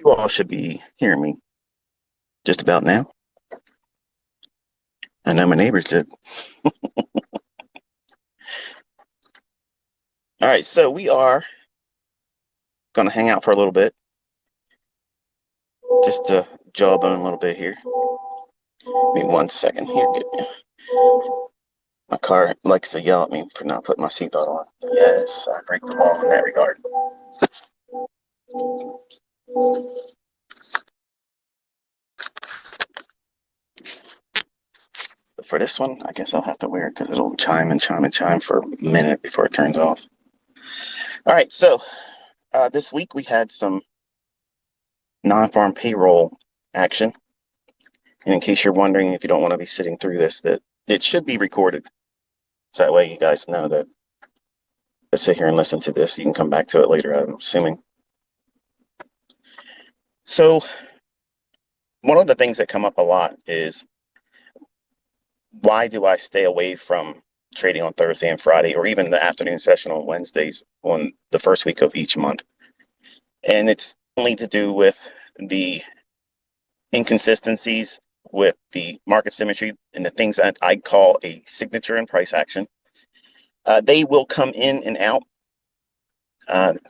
You all should be hearing me just about now. I know my neighbors did. All right, so we are going to hang out for a little bit, just to jawbone a little bit here. Give me 1 second here. My car likes to yell at me for not putting my seatbelt on. Yes, I break the law in that regard. But for this one, I guess I'll have to wear it because it'll chime and chime and chime for a minute before it turns off. All right, so this week we had some non-farm payroll action. And in case you're wondering, if you don't want to be sitting through this, that it should be recorded. So that way you guys know that let's sit here and listen to this. You can come back to it later, I'm assuming. So one of the things that come up a lot is, why do I stay away from trading on Thursday and Friday, or even the afternoon session on Wednesdays on the first week of each month? And it's only to do with the inconsistencies with the market symmetry and the things that I call a signature and price action. They will come in and out.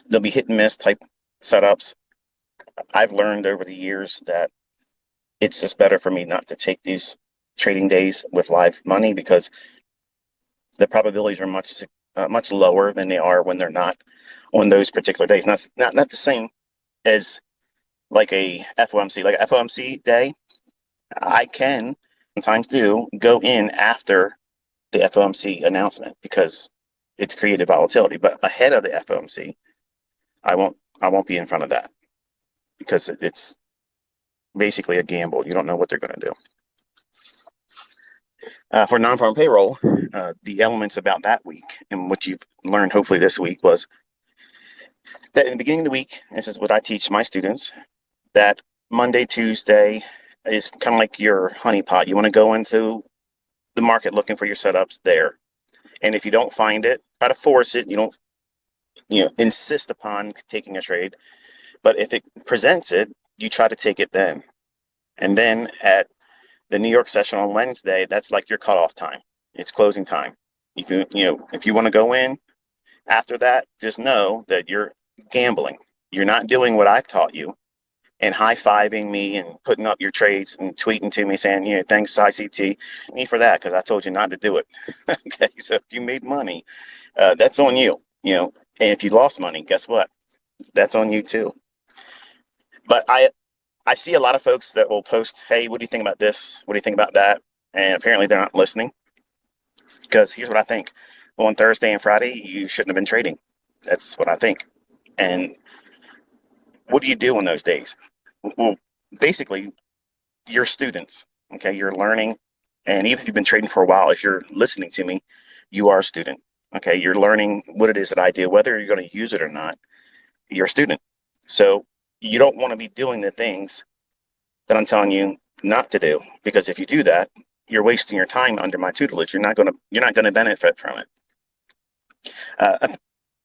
They'll be hit and miss type setups. I've learned over the years that it's just better for me not to take these trading days with live money, because the probabilities are much lower than they are when they're not on those particular days. Not the same as like a FOMC. Like a FOMC day, I can sometimes go in after the FOMC announcement because it's created volatility. But ahead of the FOMC, I won't be in front of that, because it's basically a gamble. You don't know what they're going to do. For non-farm payroll, the elements about that week, and what you've learned hopefully this week, was that in the beginning of the week, this is what I teach my students, that Monday, Tuesday is kind of like your honeypot. You want to go into the market looking for your setups there. And if you don't find it, try to force it. You don't insist upon taking a trade. But if it presents it, you try to take it then. And then at the New York session on Wednesday, that's like your cutoff time. It's closing time. If you want to go in after that, just know that you're gambling. You're not doing what I've taught you and high-fiving me and putting up your trades and tweeting to me saying, thanks ICT, me for that, because I told you not to do it. Okay, so if you made money, that's on you. And if you lost money, guess what? That's on you too. But I see a lot of folks that will post, hey, what do you think about this? What do you think about that? And apparently they're not listening, because here's what I think. On Thursday and Friday, you shouldn't have been trading. That's what I think. And what do you do on those days? Well, basically, you're students, okay? You're learning. And even if you've been trading for a while, if you're listening to me, you are a student, okay? You're learning what it is that I do, whether you're going to use it or not. You're a student. So you don't want to be doing the things that I'm telling you not to do, because if you do that, you're wasting your time under my tutelage. You're not going to benefit from it.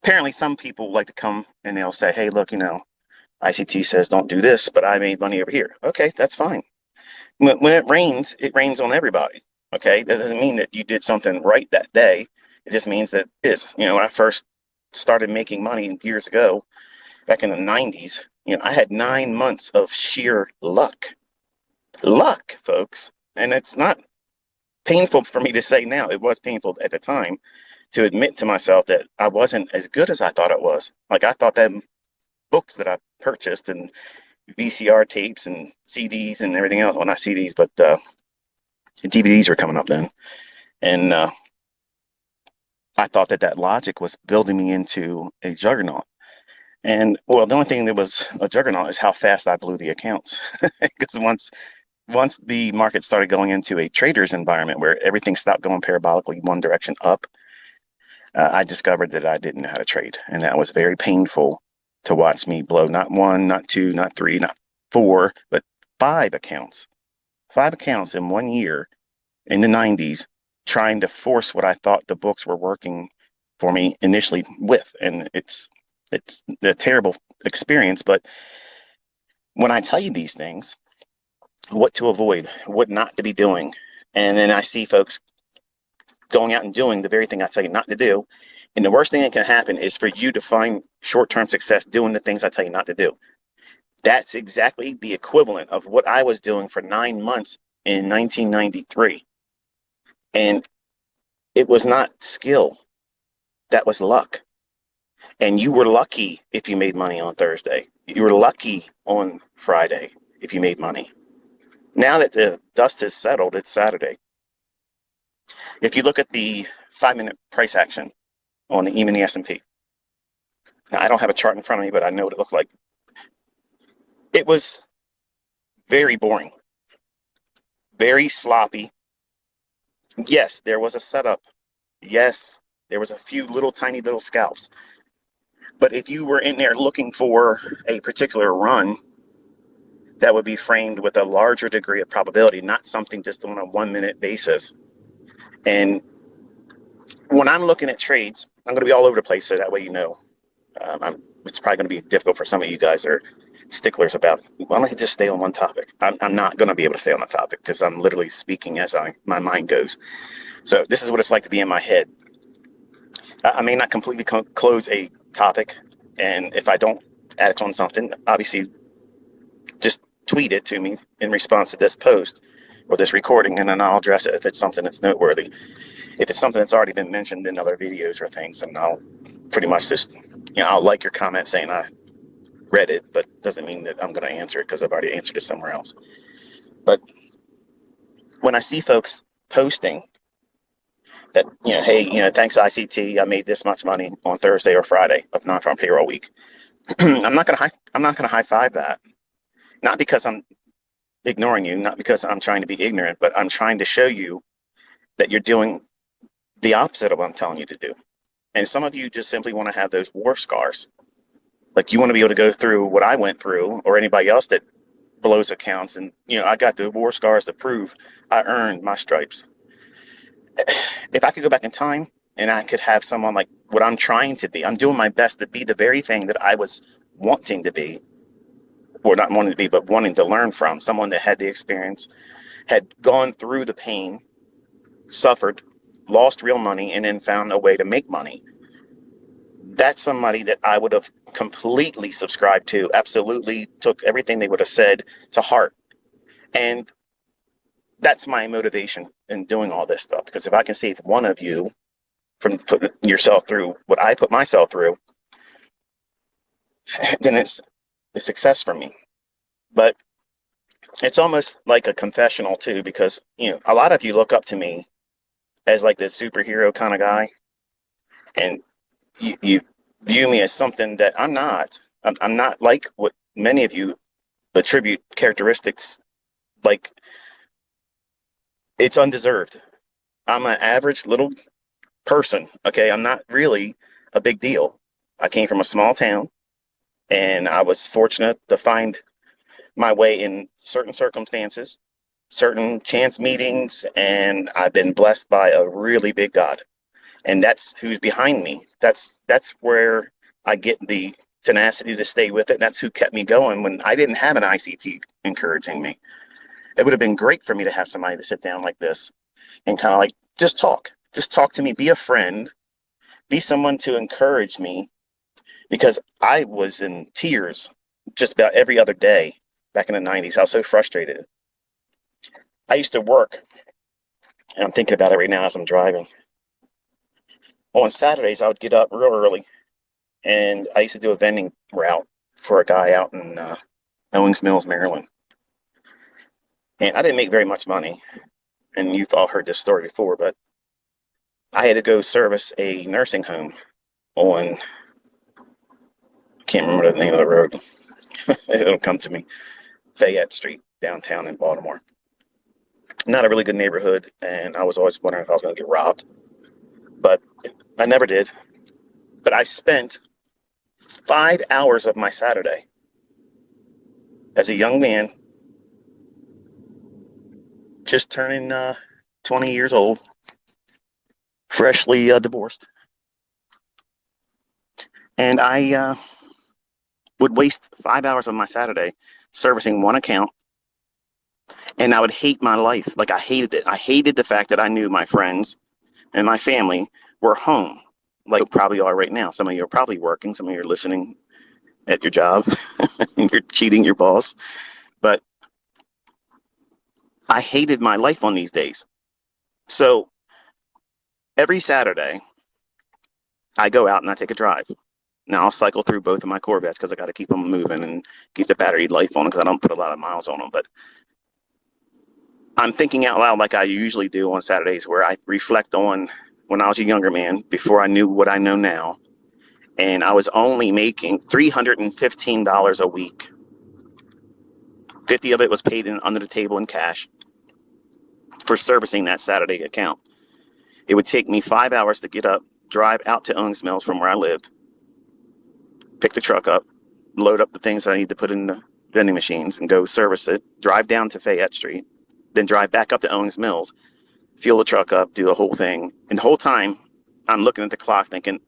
Apparently, some people like to come and they'll say, hey, look, ICT says don't do this, but I made money over here. Okay, that's fine. When it rains on everybody. Okay, that doesn't mean that you did something right that day. It just means that when I first started making money years ago, back in the 90s, I had 9 months of sheer luck, folks. And it's not painful for me to say now. It was painful at the time to admit to myself that I wasn't as good as I thought it was. Like, I thought that books that I purchased and VCR tapes and CDs and everything else, well, not CDs, but DVDs were coming up then. And I thought that logic was building me into a juggernaut. And, well, the only thing that was a juggernaut is how fast I blew the accounts. Because once the market started going into a trader's environment where everything stopped going parabolically one direction up, I discovered that I didn't know how to trade. And that was very painful to watch me blow not one, not two, not three, not four, but 5 accounts. 5 accounts in 1 year in the 90s, trying to force what I thought the books were working for me initially with. And it's a terrible experience, but when I tell you these things, what to avoid, what not to be doing, and then I see folks going out and doing the very thing I tell you not to do. And the worst thing that can happen is for you to find short-term success doing the things I tell you not to do. That's exactly the equivalent of what I was doing for 9 months in 1993. And it was not skill, that was luck. And you were lucky if you made money on Thursday. You were lucky on Friday if you made money. Now that the dust has settled, it's Saturday. If you look at the 5-minute price action on the E-mini S&P, now I don't have a chart in front of me, but I know what it looked like. It was very boring, very sloppy. Yes, there was a setup. Yes, there was a few little tiny little scalps. But if you were in there looking for a particular run, that would be framed with a larger degree of probability, not something just on a 1-minute basis. And when I'm looking at trades, I'm going to be all over the place, so that way you know. It's probably going to be difficult for some of you guys that are sticklers about, why don't you just stay on one topic? I'm not going to be able to stay on a topic because I'm literally speaking as my mind goes. So this is what it's like to be in my head. I may not completely close a topic, and if I don't act on something, obviously just tweet it to me in response to this post or this recording, and then I'll address it if it's something that's noteworthy. If it's something that's already been mentioned in other videos or things, and I'll pretty much just, I'll like your comment saying I read it, but doesn't mean that I'm going to answer it because I've already answered it somewhere else. But when I see folks posting that, hey, thanks ICT, I made this much money on Thursday or Friday of non-farm payroll week. I'm not gonna high five that. Not because I'm ignoring you, not because I'm trying to be ignorant, but I'm trying to show you that you're doing the opposite of what I'm telling you to do. And some of you just simply want to have those war scars. Like you want to be able to go through what I went through, or anybody else that blows accounts, and I got the war scars to prove I earned my stripes. If I could go back in time and I could have someone like what I'm trying to be, I'm doing my best to be the very thing that I was wanting to be, or not wanting to be, but wanting to learn from, someone that had the experience, had gone through the pain, suffered, lost real money, and then found a way to make money. That's somebody that I would have completely subscribed to, absolutely took everything they would have said to heart. And that's my motivation in doing all this stuff, because if I can save one of you from putting yourself through what I put myself through, then it's a success for me. But it's almost like a confessional too, because a lot of you look up to me as like this superhero kind of guy, and you view me as something that I'm not. I'm not like what many of you attribute characteristics like. It's undeserved. I'm an average little person. Okay, I'm not really a big deal. I came from a small town, and I was fortunate to find my way in certain circumstances, certain chance meetings, and I've been blessed by a really big God. And that's who's behind me. That's where I get the tenacity to stay with it. That's who kept me going when I didn't have an ICT encouraging me. It would have been great for me to have somebody to sit down like this and kind of like just talk to me, be a friend, be someone to encourage me, because I was in tears just about every other day back in the 90s. I was so frustrated. I used to work, and I'm thinking about it right now as I'm driving. On Saturdays, I would get up real early, and I used to do a vending route for a guy out in Owings Mills, Maryland. And I didn't make very much money, and you've all heard this story before, but I had to go service a nursing home on, I can't remember the name of the road. It'll come to me. Fayette Street, downtown in Baltimore. Not a really good neighborhood, and I was always wondering if I was going to get robbed. But I never did. But I spent 5 hours of my Saturday as a young man, just turning 20 years old, freshly divorced. And I would waste 5 hours of my Saturday servicing one account, and I would hate my life. Like, I hated it. I hated the fact that I knew my friends and my family were home, like you probably are right now. Some of you are probably working, some of you are listening at your job and you're cheating your boss. But I hated my life on these days. So every Saturday, I go out and I take a drive. Now I'll cycle through both of my Corvettes because I got to keep them moving and keep the battery life on them because I don't put a lot of miles on them. But I'm thinking out loud like I usually do on Saturdays, where I reflect on when I was a younger man, before I knew what I know now. And I was only making $315 a week. 50 of it was paid in under the table in cash for servicing that Saturday account. It would take me 5 hours to get up, drive out to Owings Mills from where I lived, pick the truck up, load up the things I need to put in the vending machines and go service it, drive down to Fayette Street, then drive back up to Owings Mills, fuel the truck up, do the whole thing. And the whole time, I'm looking at the clock thinking,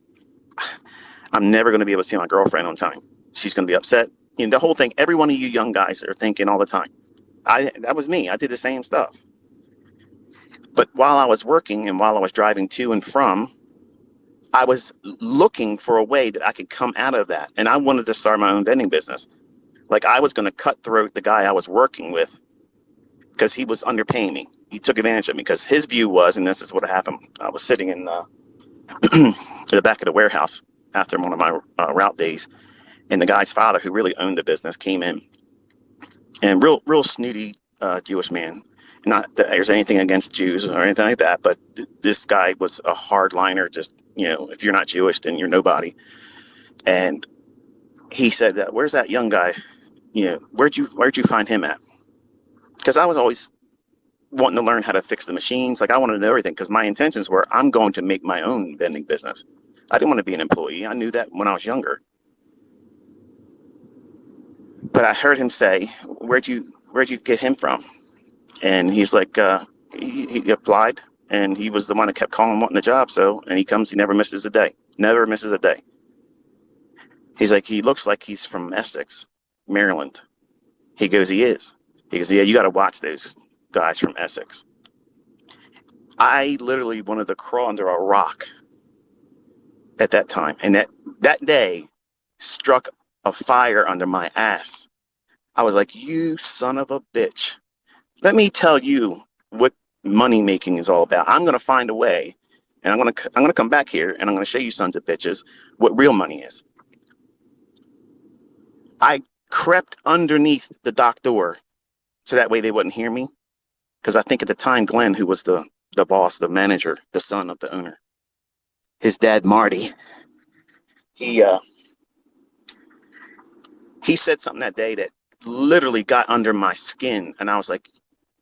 I'm never going to be able to see my girlfriend on time. She's going to be upset. You know, the whole thing, every one of you young guys are thinking all the time. That was me. I did the same stuff. But while I was working and while I was driving to and from, I was looking for a way that I could come out of that. And I wanted to start my own vending business. Like, I was going to cutthroat the guy I was working with because he was underpaying me. He took advantage of me because his view was, and this is what happened. I was sitting in the back of the warehouse after one of my route days, and the guy's father, who really owned the business, came in, and real snooty Jewish man. Not that there's anything against Jews or anything like that, but this guy was a hardliner. Just, if you're not Jewish, then you're nobody. And he said, "Where's that young guy? Where'd you find him at?" Because I was always wanting to learn how to fix the machines. Like, I wanted to know everything because my intentions were, I'm going to make my own vending business. I didn't want to be an employee. I knew that when I was younger. But I heard him say, where'd you get him from? And he's like, he applied, and he was the one that kept calling wanting the job. So, and he comes, he never misses a day. Never misses a day. He's like, he looks like he's from Essex, Maryland. He goes, he is. He goes, yeah, you got to watch those guys from Essex. I literally wanted to crawl under a rock at that time. And that day struck a fire under my ass. I was like, you son of a bitch. Let me tell you what money making is all about. I'm going to find a way, and I'm going to come back here, and I'm going to show you sons of bitches what real money is. I crept underneath the dock door so that way they wouldn't hear me. Because I think at the time, Glenn, who was the boss, the manager, the son of the owner, his dad, Marty, he said something that day that literally got under my skin. And I was like,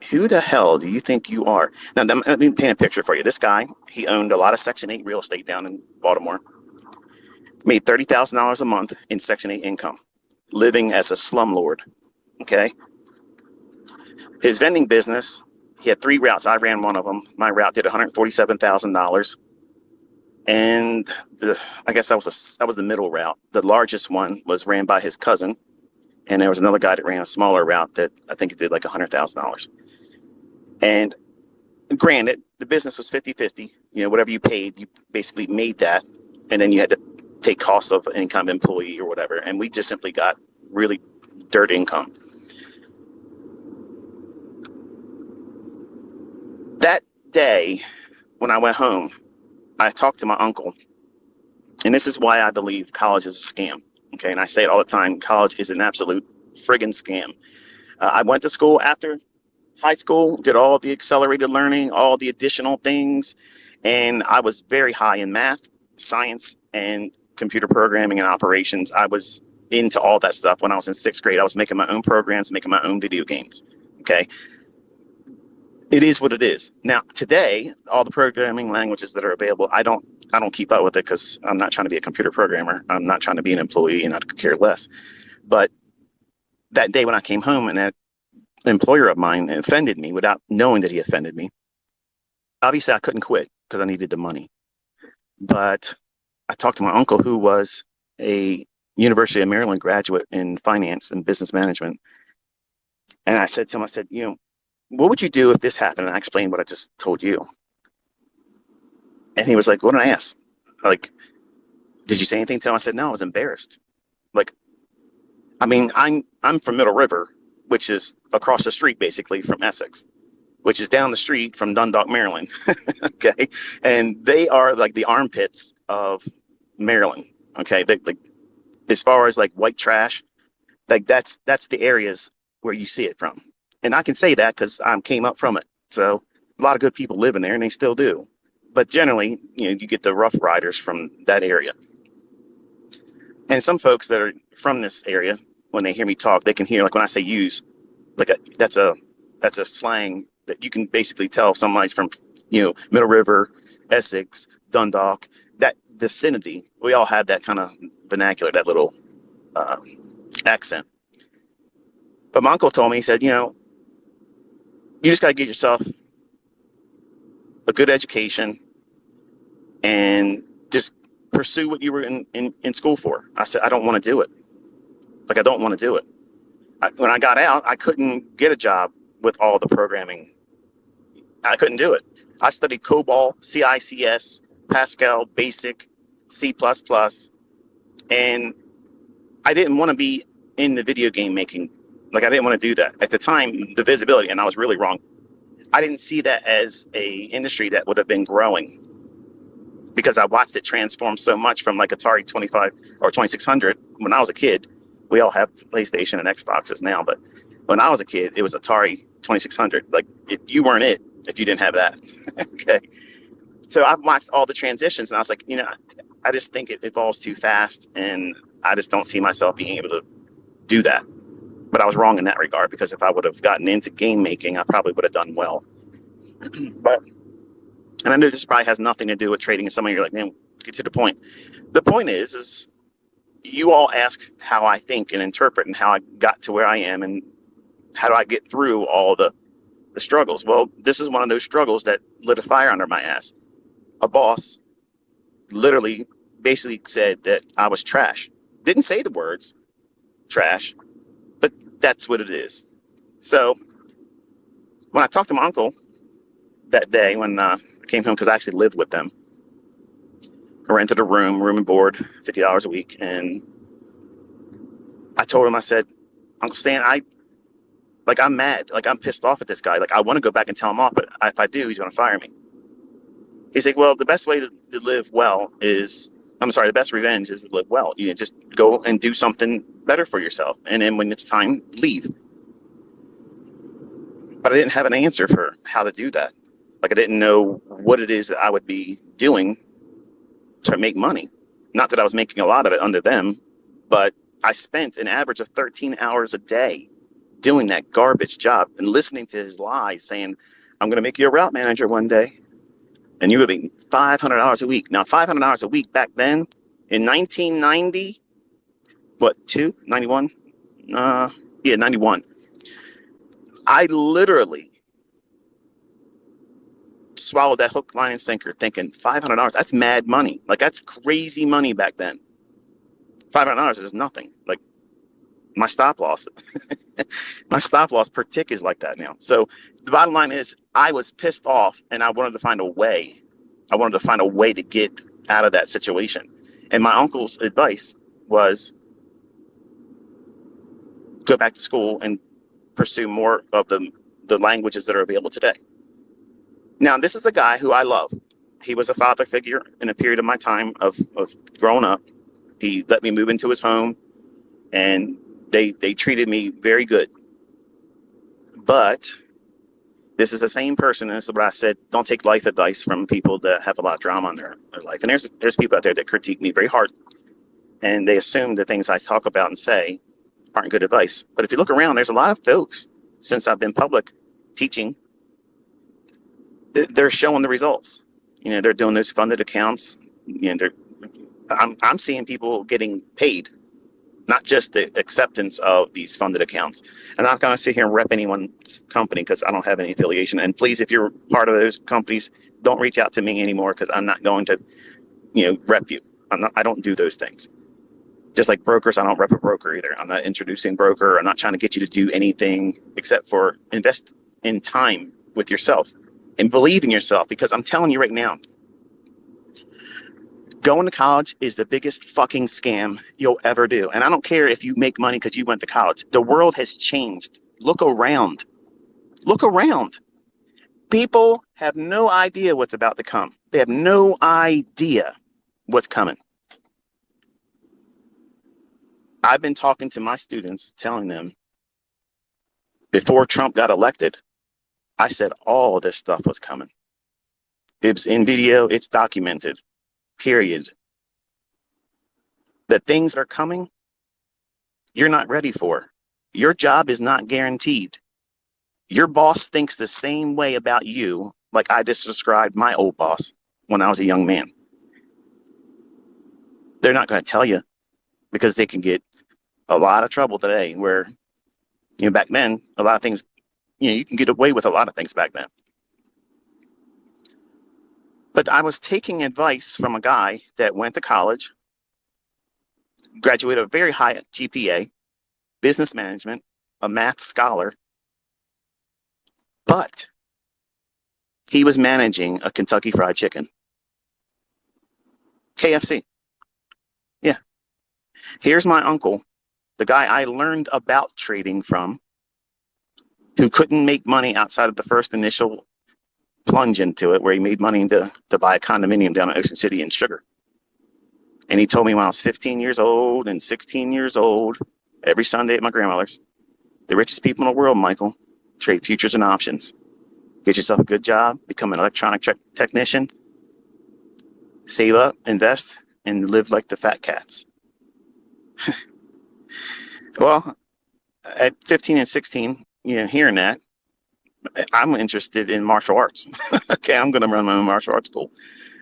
who the hell do you think you are? Now, let me paint a picture for you. This guy, he owned a lot of Section 8 real estate down in Baltimore, made $30,000 a month in Section 8 income, living as a slumlord, okay? His vending business, he had 3 routes. I ran one of them. My route did $147,000. And I guess that was the middle route. The largest one was ran by his cousin. And there was another guy that ran a smaller route that I think it did like $100,000. And granted, the business was 50-50. Whatever you paid, you basically made that. And then you had to take costs of any kind of employee or whatever. And we just simply got really dirt income. That day, when I went home, I talked to my uncle. And this is why I believe college is a scam. Okay. And I say it all the time. College is an absolute friggin' scam. I went to school after high school, did all the accelerated learning, all the additional things. And I was very high in math, science, and computer programming and operations. I was into all that stuff. When I was in 6th grade, I was making my own programs, making my own video games. Okay. It is what it is. Now, today, all the programming languages that are available, I don't keep up with it because I'm not trying to be a computer programmer. I'm not trying to be an employee, and I could care less. But that day when I came home and that employer of mine offended me without knowing that he offended me, obviously I couldn't quit because I needed the money. But I talked to my uncle, who was a University of Maryland graduate in finance and business management. And I said to him, I said, what would you do if this happened? And I explained what I just told you. And he was like, what did I ask? Like, did you say anything to him? I said, no, I was embarrassed. Like, I mean, I'm from Middle River, which is across the street basically from Essex, which is down the street from Dundalk, Maryland. Okay. And they are like the armpits of Maryland. Okay. Like, as far as like white trash, like that's the areas where you see it from. And I can say that because I came up from it. So a lot of good people live in there and they still do. But generally, you get the Rough Riders from that area. And some folks that are from this area, when they hear me talk, they can hear, like when I say use, like that's a slang that you can basically tell if somebody's from, Middle River, Essex, Dundalk, that vicinity. We all have that kind of vernacular, that little accent. But my uncle told me, he said, you just got to get yourself a good education and just pursue what you were in school for. I said, I don't want to do it. Like, I don't want to do it. When I got out, I couldn't get a job with all the programming. I couldn't do it. I studied COBOL, CICS, Pascal, Basic, C++, and I didn't want to be in the video game making. Like, I didn't want to do that. At the time, the visibility, and I was really wrong, I didn't see that as a industry that would have been growing, because I watched it transform so much from like Atari 25 or 2600 when I was a kid. We all have PlayStation and Xboxes now, but when I was a kid, it was Atari 2600. Like, you weren't it if you didn't have that. Okay. So I've watched all the transitions and I was like, I just think it evolves too fast and I just don't see myself being able to do that. But I was wrong in that regard, because if I would have gotten into game making, I probably would have done well. But, and I know this probably has nothing to do with trading, and some of you are like, man, get to the point. The point is you all ask how I think and interpret and how I got to where I am and how do I get through all the struggles. Well, this is one of those struggles that lit a fire under my ass. A boss literally basically said that I was trash. Didn't say the words trash, but that's what it is. So when I talked to my uncle that day when I came home, because I actually lived with them, I rented a room and board, $50 a week. And I told him, I said, Uncle Stan, I'm mad. Like, I'm pissed off at this guy. Like, I want to go back and tell him off, but if I do, he's going to fire me. He's like, well, the best way to live well is, the best revenge is to live well. Just go and do something better for yourself. And then when it's time, leave. But I didn't have an answer for how to do that. Like, I didn't know what it is that I would be doing to make money. Not that I was making a lot of it under them, but I spent an average of 13 hours a day doing that garbage job and listening to his lies, saying, I'm going to make you a route manager one day and you would be $500 a week. Now, $500 a week back then in 1990, 91? 91. I literally swallowed that hook, line, and sinker thinking $500, that's mad money. Like, that's crazy money back then. $500 is nothing. Like, my stop loss, my stop loss per tick is like that now. So the bottom line is I was pissed off and I wanted to find a way. I wanted to find a way to get out of that situation. And my uncle's advice was go back to school and pursue more of the languages that are available today. Now, this is a guy who I love. He was a father figure in a period of my time of growing up. He let me move into his home and they treated me very good. But this is the same person, and this is what I said, don't take life advice from people that have a lot of drama in their life. And there's people out there that critique me very hard, and they assume the things I talk about and say aren't good advice. But if you look around, there's a lot of folks, since I've been public teaching, they're showing the results. They're doing those funded accounts. I'm seeing people getting paid, not just the acceptance of these funded accounts. And I'm not going to sit here and rep anyone's company because I don't have any affiliation. And please, if you're part of those companies, don't reach out to me anymore because I'm not going to, rep you. I don't do those things. Just like brokers, I don't rep a broker either. I'm not introducing broker. I'm not trying to get you to do anything except for invest in time with yourself and believe in yourself, because I'm telling you right now, going to college is the biggest fucking scam you'll ever do. And I don't care if you make money because you went to college. The world has changed. Look around. Look around. People have no idea what's about to come. They have no idea what's coming. I've been talking to my students, telling them before Trump got elected, I said all of this stuff was coming. It's in video, it's documented, period. The things that are coming, you're not ready for. Your job is not guaranteed. Your boss thinks the same way about you, like I just described my old boss when I was a young man. They're not going to tell you because they can get a lot of trouble today, where, back then, a lot of things, you can get away with a lot of things back then. But I was taking advice from a guy that went to college, graduated a very high GPA, business management, a math scholar, but he was managing a Kentucky Fried Chicken. KFC. Yeah. Here's my uncle, the guy I learned about trading from, who couldn't make money outside of the first initial plunge into it, where he made money to buy a condominium down in Ocean City in Sugar. And he told me when I was 15 years old and 16 years old, every Sunday at my grandmother's, the richest people in the world, Michael, trade futures and options. Get yourself a good job, become an electronic technician, save up, invest, and live like the fat cats. Well, at 15 and 16, hearing that, I'm interested in martial arts. Okay, I'm going to run my own martial arts school.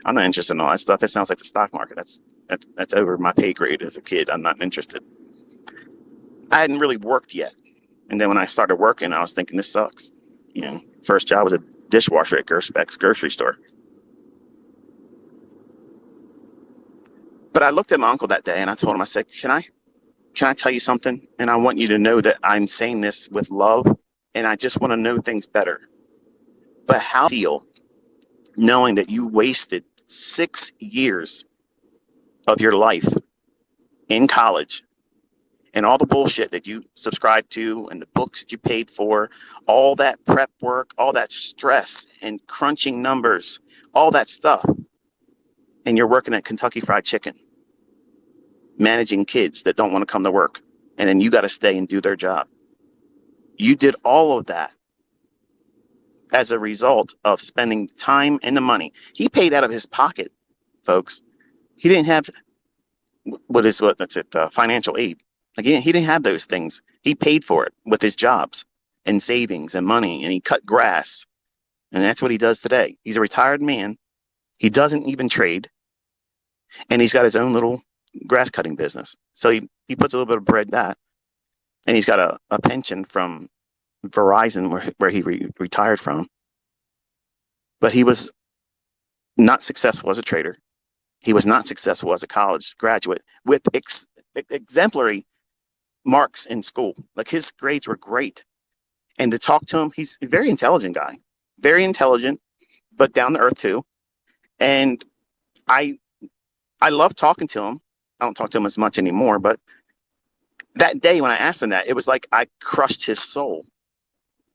I'm not interested in all that stuff. It sounds like the stock market. That's over my pay grade as a kid. I'm not interested. I hadn't really worked yet. And then when I started working, I was thinking, this sucks. First job was a dishwasher at Gerspec's grocery store. But I looked at my uncle that day and I told him, I said, can I tell you something? And I want you to know that I'm saying this with love, and I just want to know things better. But how do you feel knowing that you wasted 6 years of your life in college, and all the bullshit that you subscribed to and the books that you paid for, all that prep work, all that stress and crunching numbers, all that stuff, and you're working at Kentucky Fried Chicken, managing kids that don't want to come to work, and then you got to stay and do their job. You did all of that as a result of spending time and the money. He paid out of his pocket, folks. He didn't have financial aid. Again, he didn't have those things. He paid for it with his jobs and savings and money, and he cut grass. And that's what he does today. He's a retired man. He doesn't even trade. And he's got his own little grass cutting business. So he puts a little bit of bread in that. And he's got a pension from Verizon where he retired from. But he was not successful as a trader. He was not successful as a college graduate with exemplary marks in school. Like, his grades were great. And to talk to him, he's a very intelligent guy, very intelligent, but down to earth too. And I love talking to him. I don't talk to him as much anymore, but that day when I asked him that, it was like I crushed his soul.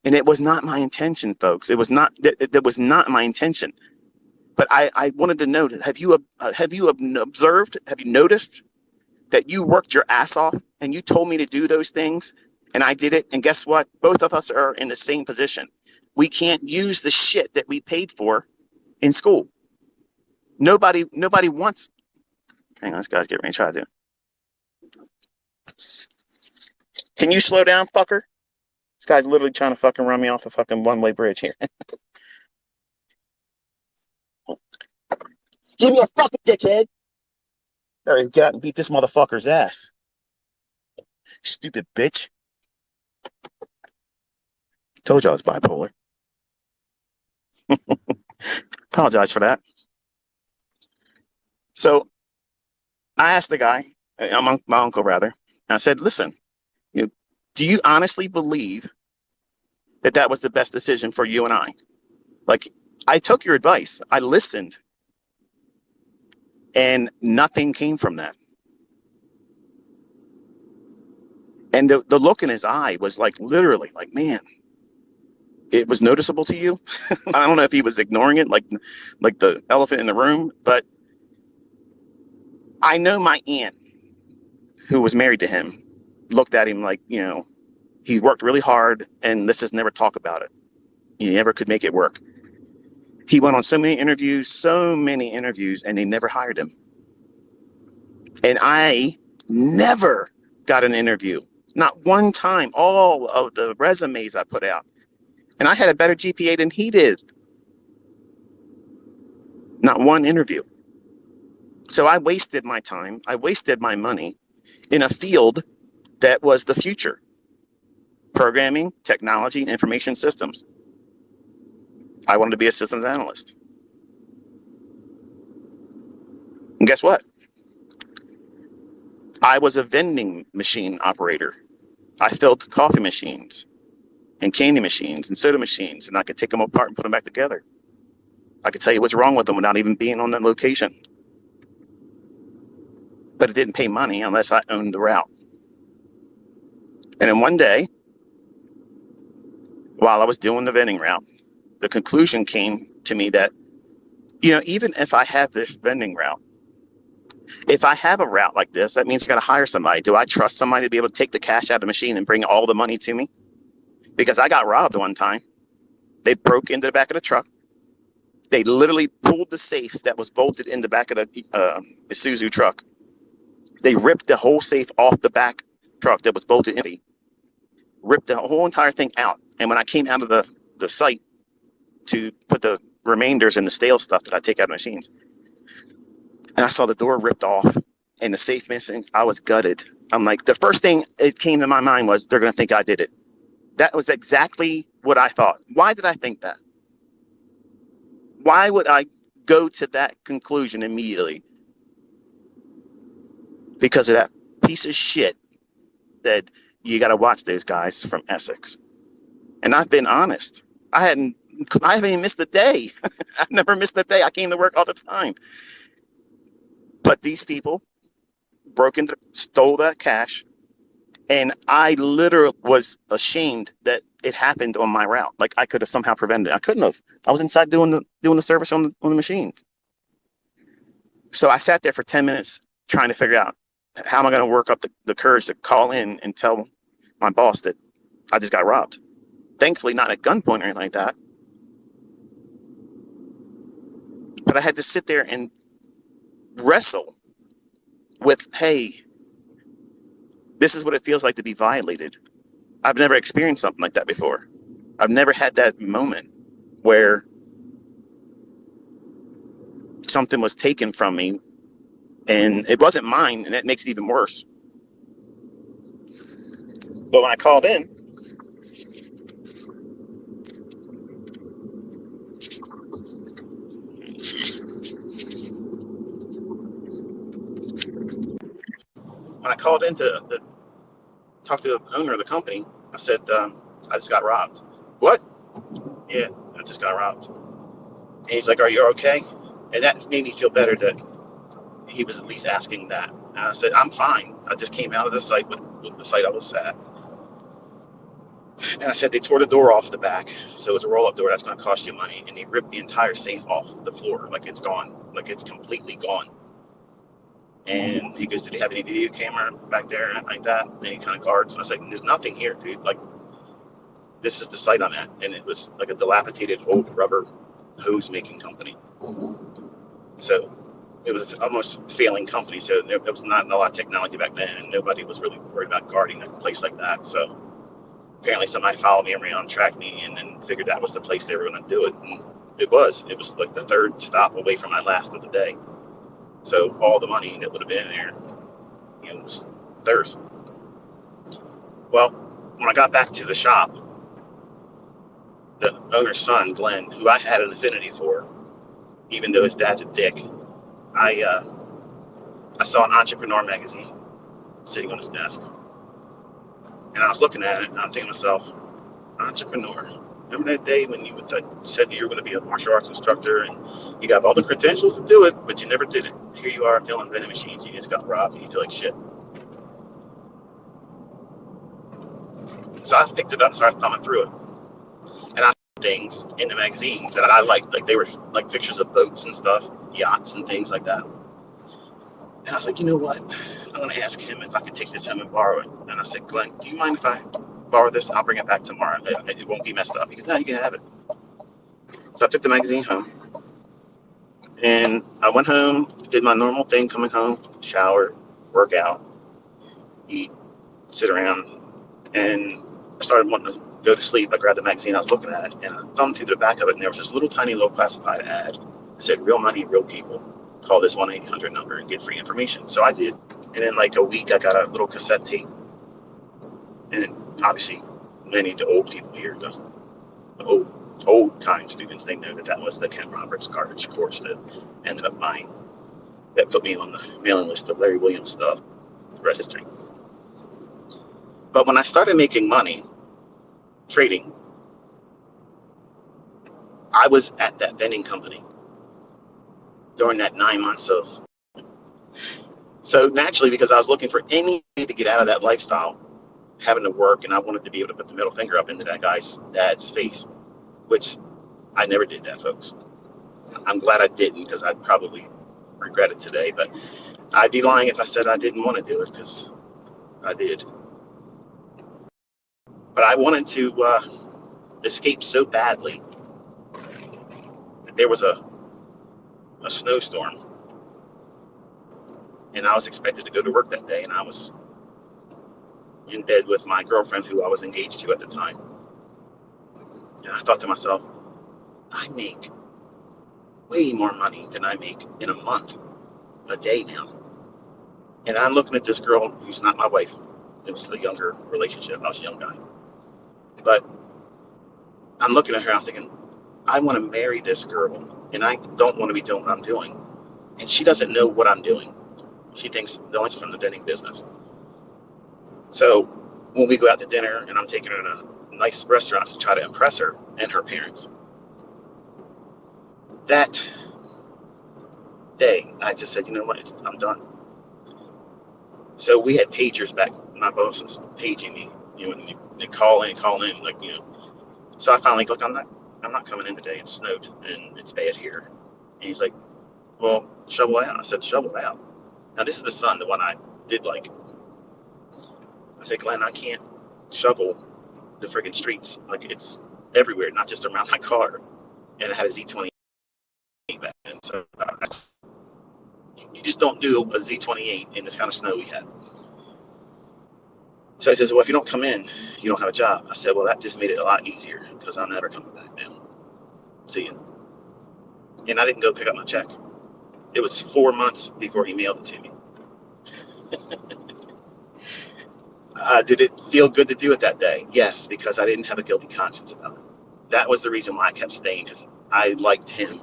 And it was not my intention, folks. It was not not my intention. But I wanted to know, have you observed, have you noticed that you worked your ass off and you told me to do those things and I did it? And guess what? Both of us are in the same position. We can't use the shit that we paid for in school. Nobody wants. Hang on, this guy's getting ready to try to do. Can you slow down, fucker? This guy's literally trying to fucking run me off a fucking one-way bridge here. Give me a fucking dickhead. All right, get out and beat this motherfucker's ass. Stupid bitch. Told you I was bipolar. Apologize for that. So I asked the guy, my uncle rather. And I said, listen, you know, do you honestly believe that that was the best decision for you and I? Like, I took your advice, I listened, and nothing came from that. And the look in his eye was like literally like, man, it was noticeable to you. I don't know if he was ignoring it, like the elephant in the room, but I know my aunt, who was married to him, looked at him like, you know, he worked really hard and let's just never talk about it. He never could make it work. He went on so many interviews, and they never hired him. And I never got an interview, not one time, all of the resumes I put out. And I had a better GPA than he did. Not one interview. So I wasted my time. I wasted my money in a field that was the future: programming, technology, and information systems. I wanted to be a systems analyst. And guess what? I was a vending machine operator. I filled coffee machines and candy machines and soda machines, and I could take them apart and put them back together. I could tell you what's wrong with them without even being on that location. But it didn't pay money unless I owned the route. And then one day, while I was doing the vending route, the conclusion came to me that, you know, even if I have this vending route, if I have a route like this, that means I got to hire somebody. Do I trust somebody to be able to take the cash out of the machine and bring all the money to me? Because I got robbed one time. They broke into the back of the truck. They literally pulled the safe that was bolted in the back of the Isuzu truck. They ripped the whole safe off the back truck that was bolted in, ripped the whole entire thing out. And when I came out of the site to put the remainders and the stale stuff that I take out of machines, and I saw the door ripped off and the safe missing, I was gutted. I'm like, the first thing it came to my mind was, they're going to think I did it. That was exactly what I thought. Why did I think that? Why would I go to that conclusion immediately? Because of that piece of shit that you got to watch those guys from Essex. And I've been honest. I haven't even missed a day. I've never missed a day. I came to work all the time. But these people stole that cash, and I literally was ashamed that it happened on my route. Like, I could have somehow prevented it. I couldn't have. I was inside doing the service on the machines. So I sat there for 10 minutes trying to figure out, how am I going to work up the courage to call in and tell my boss that I just got robbed. Thankfully, not at gunpoint or anything like that. But I had to sit there and wrestle with, hey, this is what it feels like to be violated. I've never experienced something like that before. I've never had that moment where something was taken from me and it wasn't mine, and that makes it even worse. But when I called in, to talk to the owner of the company, I said, I just got robbed. What? Yeah, I just got robbed. And he's like, are you okay? And that made me feel better that he was at least asking that. And I said, I'm fine. I just came out of the site with the site I was at. And I said, they tore the door off the back. So it's a roll-up door. That's going to cost you money. And they ripped the entire safe off the floor. Like, it's gone. Like, it's completely gone. And he goes, did he have any video camera back there and like that? Any kind of guards? And I was like, there's nothing here, dude. Like, this is the site I'm at. And it was like a dilapidated old rubber hose making company. So it was almost a failing company. So there was not a lot of technology back then, and nobody was really worried about guarding a place like that. So apparently somebody followed me around, tracked me, and then figured that was the place they were going to do it. And it was like the third stop away from my last of the day. So all the money that would have been in there, you know, was theirs. Well, when I got back to the shop, the owner's son, Glenn, who I had an affinity for, even though his dad's a dick, I saw an Entrepreneur magazine, sitting on his desk. And I was looking at it, and I'm thinking to myself, entrepreneur. Remember that day when you said that you were going to be a martial arts instructor and you got all the credentials to do it, but you never did it. Here you are filling vending machines. You just got robbed and you feel like shit. So I picked it up and started thumbing through it. And I saw things in the magazine that I liked. Like they were like pictures of boats and stuff, yachts and things like that. And I was like, you know what? I'm going to ask him if I could take this home and borrow it. And I said, Glenn, do you mind if I borrow this? I'll bring it back tomorrow. It won't be messed up. He goes, no, you can have it. So I took the magazine home. And I went home, did my normal thing, coming home, shower, work out, eat, sit around, and I started wanting to go to sleep. I grabbed the magazine, I was looking at it, and I thumbed through the back of it, and there was this little tiny low classified ad that said, real money, real people. Call this 1-800 number and get free information. So I did. And in like a week, I got a little cassette tape. And obviously, many of the old people here, the old time students, they know that was the Ken Roberts Cartridge course that ended up buying, that put me on the mailing list of Larry Williams stuff. The rest is history. But when I started making money trading, I was at that vending company during that 9 months of. So naturally, because I was looking for any way to get out of that lifestyle, having to work, and I wanted to be able to put the middle finger up into that guy's dad's face, which I never did that, folks. I'm glad I didn't, because I'd probably regret it today, but I'd be lying if I said I didn't want to do it, because I did. But I wanted to escape so badly that there was a snowstorm, and I was expected to go to work that day, and I was in bed with my girlfriend, who I was engaged to at the time. And I thought to myself, I make way more money than I make in a month, a day now. And I'm looking at this girl who's not my wife. It was a younger relationship. I was a young guy. But I'm looking at her, I'm thinking, I want to marry this girl, and I don't want to be doing what I'm doing. And she doesn't know what I'm doing. She thinks the only from the vending business. So when we go out to dinner and I'm taking her to nice restaurants to try to impress her and her parents, that day I just said, you know what, I'm done. So we had pagers back. My boss was paging me, and they call in, like, So I finally look, I'm not coming in today. It snowed and it's bad here. And he's like, well, shovel out. I said, shovel out. Now this is the sun, the one I did like. I said, Glenn, I can't shovel the friggin' streets. Like, it's everywhere, not just around my car. And I had a Z28 back then. So you just don't do a Z28 in this kind of snow we had. So he says, well, if you don't come in, you don't have a job. I said, well, that just made it a lot easier, because I'm never coming back down. See you. And I didn't go pick up my check. It was 4 months before he mailed it to me. Did it feel good to do it that day? Yes, because I didn't have a guilty conscience about it. That was the reason why I kept staying, because I liked him.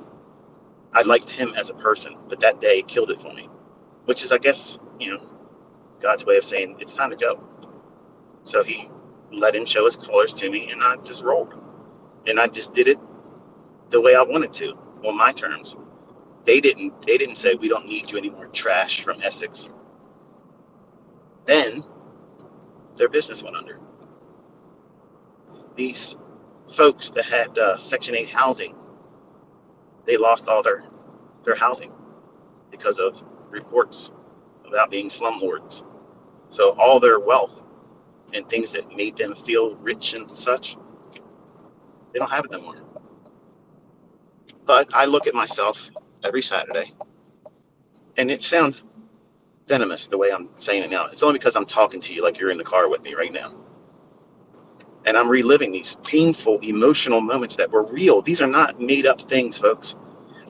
I liked him as a person, but that day killed it for me, which is, I guess, God's way of saying it's time to go. So he let him show his colors to me, and I just rolled. And I just did it the way I wanted to, on my terms. They didn't say, we don't need you anymore, trash from Essex. Then their business went under. These folks that had Section 8 housing, they lost all their housing because of reports about being slumlords. So all their wealth and things that made them feel rich and such, they don't have it anymore. But I look at myself every Saturday, and it sounds venomous the way I'm saying it now. It's only because I'm talking to you like you're in the car with me right now. And I'm reliving these painful, emotional moments that were real. These are not made up things, folks.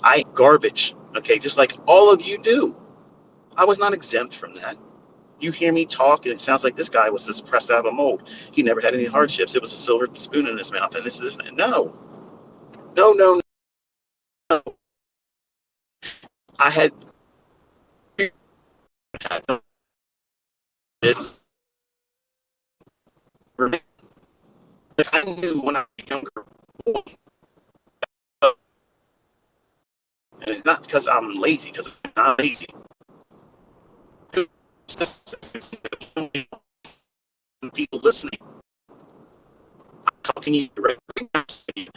I ate garbage, okay, just like all of you do. I was not exempt from that. You hear me talk, and it sounds like this guy was just pressed out of a mold. He never had any hardships. It was a silver spoon in his mouth, and this is no. I had If I knew when I was younger, and it's not because I'm lazy, because I'm not lazy. It's just people listening. How can you recognize me?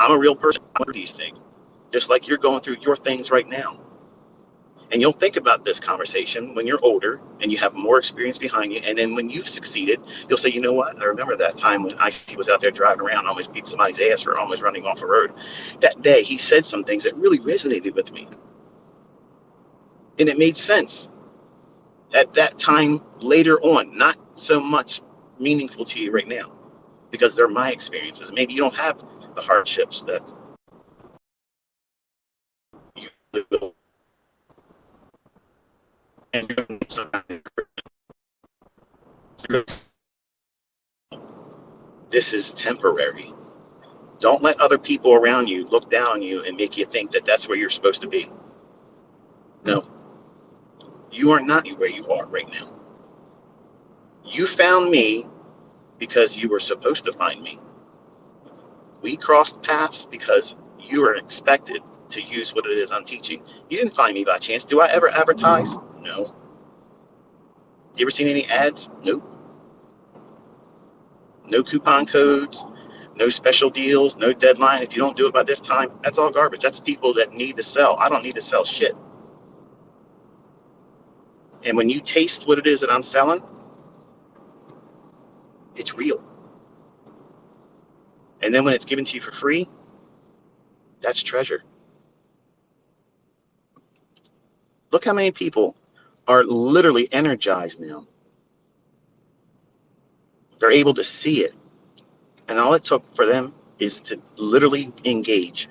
I'm a real person. I'm through these things, just like you're going through your things right now. And you'll think about this conversation when you're older and you have more experience behind you. And then when you've succeeded, you'll say, you know what? I remember that time when ICT was out there driving around, almost beat somebody's ass for almost running off a road. That day, he said some things that really resonated with me. And it made sense at that time later on, not so much meaningful to you right now because they're my experiences. Maybe you don't have the hardships that you live with. And this is temporary. Don't let other people around you look down on you and make you think that that's where you're supposed to be. No, you are not where you are right now. You found me because you were supposed to find me. We crossed paths because you are expected to use what it is I'm teaching. You didn't find me by chance. Do I ever advertise? No. You ever seen any ads? Nope. No coupon codes, no special deals, no deadline. If you don't do it by this time, that's all garbage. That's people that need to sell. I don't need to sell shit. And when you taste what it is that I'm selling, it's real. And then when it's given to you for free, that's treasure. Look how many people are literally energized now. They're able to see it. And all it took for them is to literally engage.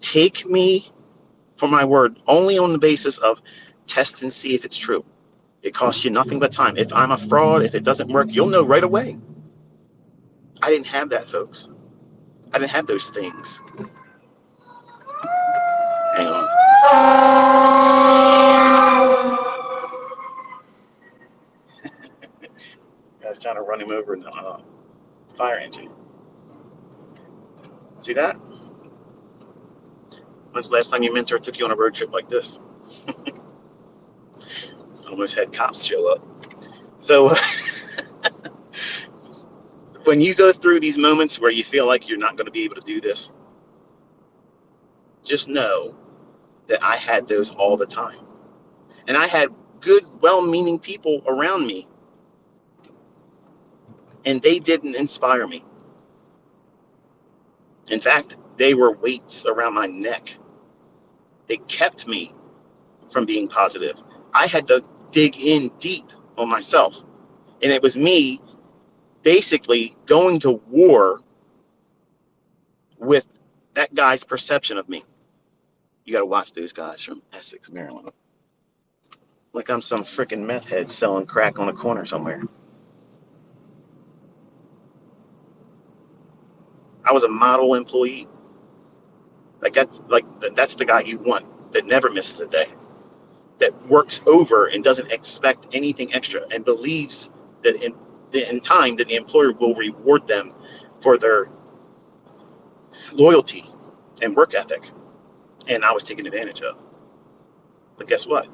Take me for my word only on the basis of test and see if it's true. It costs you nothing but time. If I'm a fraud, if it doesn't work, you'll know right away. I didn't have that, folks. I didn't have those things. Hang on. Guy's trying to run him over in the fire engine. See that? When's the last time your mentor took you on a road trip like this? Almost had cops show up. So when you go through these moments where you feel like you're not going to be able to do this, just know that I had those all the time. And I had good, well-meaning people around me, and they didn't inspire me. In fact, they were weights around my neck. They kept me from being positive. I had to dig in deep on myself. And it was me basically going to war with that guy's perception of me. You got to watch those guys from Essex, Maryland. Like I'm some freaking meth head selling crack on a corner somewhere. I was a model employee. That's the guy you want that never misses a day, that works over and doesn't expect anything extra and believes that in time that the employer will reward them for their loyalty and work ethic. And I was taken advantage of. But guess what?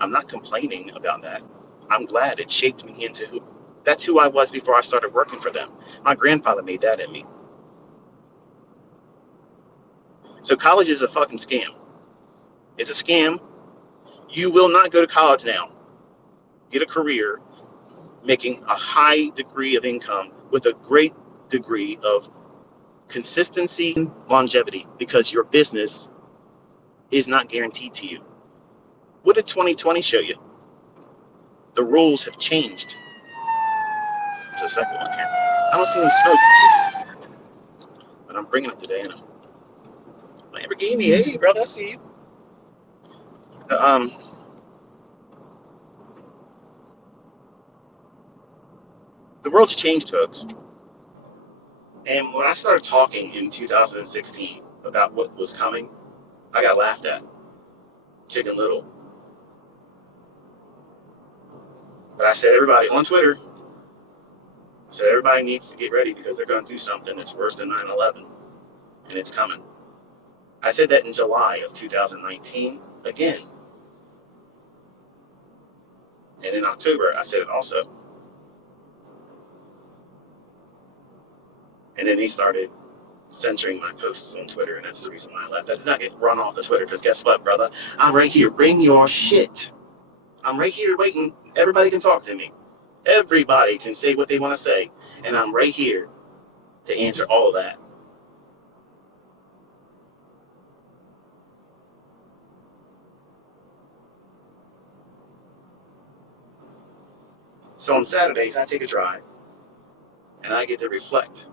I'm not complaining about that. I'm glad it shaped me into that's who I was before I started working for them. My grandfather made that in me. So college is a fucking scam. It's a scam. You will not go to college now, get a career, making a high degree of income with a great degree of consistency and longevity, because your business is not guaranteed to you. What did 2020 show you? The rules have changed. There's a second one here. I don't see any smoke, but I'm bringing it today. And Lamborghini, hey brother, I see you. Um, the world's changed, folks. And when I started talking in 2016, about what was coming, I got laughed at, Chicken Little. But I said, everybody on Twitter, I said, everybody needs to get ready because they're going to do something that's worse than 9/11, and it's coming. I said that in July of 2019 again. And in October, I said it also. And then he started censoring my posts on Twitter, and that's the reason why I left. I did not get run off the Twitter because guess what, brother? I'm right here. Bring your shit. I'm right here waiting. Everybody can talk to me. Everybody can say what they want to say, and I'm right here to answer all of that. So on Saturdays, I take a drive, and I get to reflect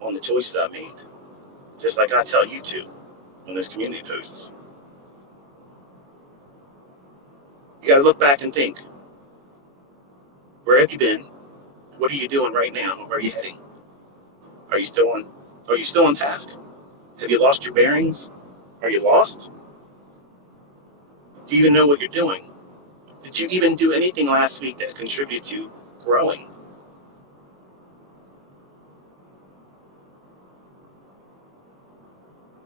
on the choices I made, just like I tell you to on those community posts. You got to look back and think, where have you been? What are you doing right now? Where are you heading? Are you still on task? Have you lost your bearings? Are you lost? Do you even know what you're doing? Did you even do anything last week that contributed to growing?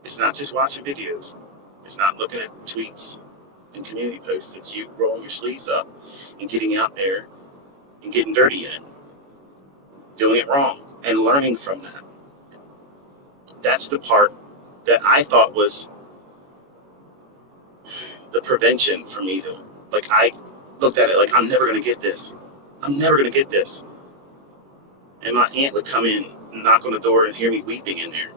It's not just watching videos. It's not looking at tweets and community posts. It's you rolling your sleeves up and getting out there and getting dirty in it, doing it wrong, and learning from that. That's the part that I thought was the prevention for me, though. Like, I looked at it like, I'm never going to get this. I'm never going to get this. And my aunt would come in, knock on the door, and hear me weeping in there.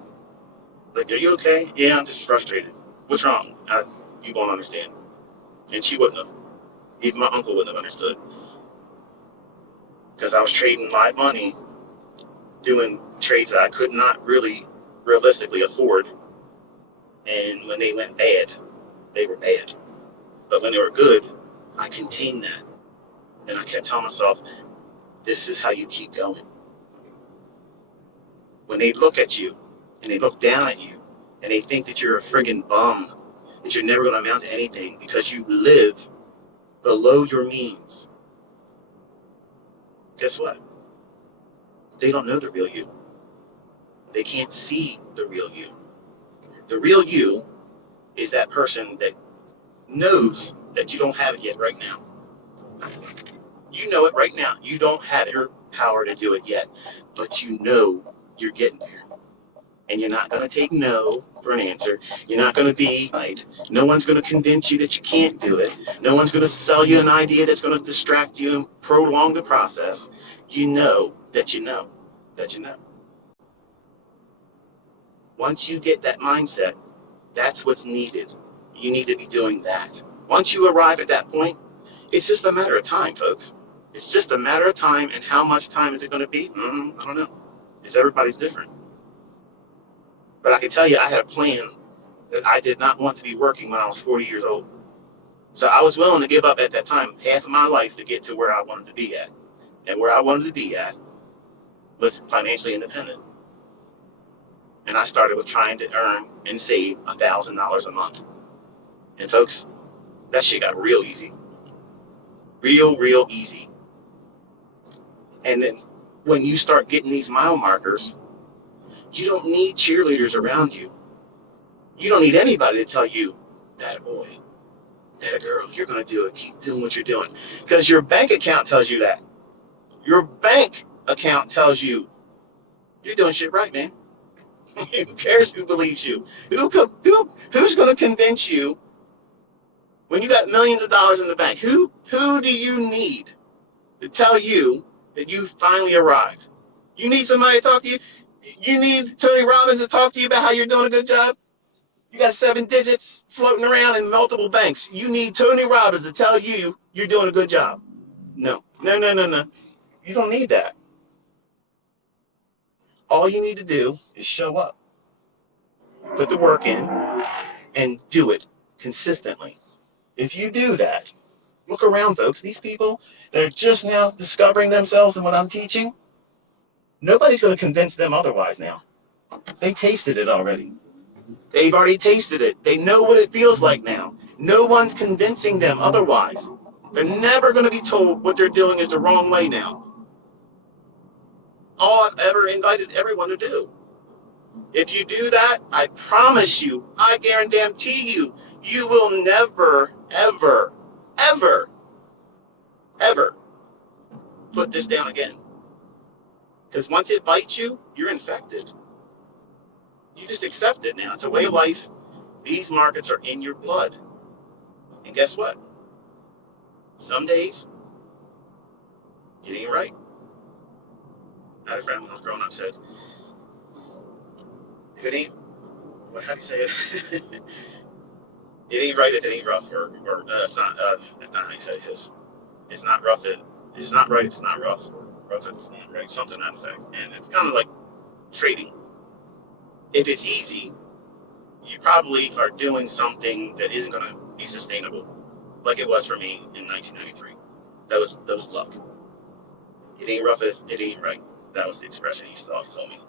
Like, are you okay? Yeah, I'm just frustrated. What's wrong? You won't understand. And she wouldn't have. Even my uncle wouldn't have understood. Because I was trading live money, doing trades that I could not really realistically afford. And when they went bad, they were bad. But when they were good, I contained that. And I kept telling myself, this is how you keep going. When they look at you and they look down at you and they think that you're a friggin' bum, that you're never going to amount to anything because you live below your means, guess what? They don't know the real you. They can't see the real you. The real you is that person that knows that you don't have it yet right now. You know it right now. You don't have your power to do it yet, but you know you're getting there. And you're not going to take no for an answer. You're not going to be right. No one's going to convince you that you can't do it. No one's going to sell you an idea that's going to distract you and prolong the process. You know that you know that you know. Once you get that mindset, that's what's needed. You need to be doing that. Once you arrive at that point, it's just a matter of time, folks. It's just a matter of time, and how much time is it going to be? I don't know. Because everybody's different. But I can tell you, I had a plan that I did not want to be working when I was 40 years old. So I was willing to give up at that time half of my life to get to where I wanted to be at. And where I wanted to be at was financially independent. And I started with trying to earn and save $1,000 a month. And folks, that shit got real easy. Real easy. And then when you start getting these mile markers, you don't need cheerleaders around you. You don't need anybody to tell you, that boy, that girl, you're going to do it. Keep doing what you're doing. Because your bank account tells you that. Your bank account tells you, you're doing shit right, man. Who cares who believes you? Who's going to convince you when you got millions of dollars in the bank? Who do you need to tell you that you finally arrived? You need somebody to talk to you? You need Tony Robbins to talk to you about how you're doing a good job? You got 7 digits floating around in multiple banks. You need Tony Robbins to tell you you're doing a good job. No. You don't need that. All you need to do is show up, put the work in, and do it consistently. If you do that, look around, folks. These people that are just now discovering themselves in what I'm teaching, nobody's going to convince them otherwise now. They tasted it already. They've already tasted it. They know what it feels like now. No one's convincing them otherwise. They're never going to be told what they're doing is the wrong way now. All I've ever invited everyone to do. If you do that, I promise you, I guarantee you, you will never, ever, ever, ever put this down again. Because once it bites you, you're infected. You just accept it now. It's a way of life. These markets are in your blood. And guess what? Some days, it ain't right. I had a friend when I was growing up said, it ain't, how do you say it? It ain't right if it ain't rough, or that's not how you say it. It's not rough, it's not right if it's not rough, or rough if it's not right, something to that effect. And it's kind of like trading. If it's easy, you probably are doing something that isn't going to be sustainable, like it was for me in 1993. That was luck. It ain't rough if it ain't right. That was the expression he used to always tell me.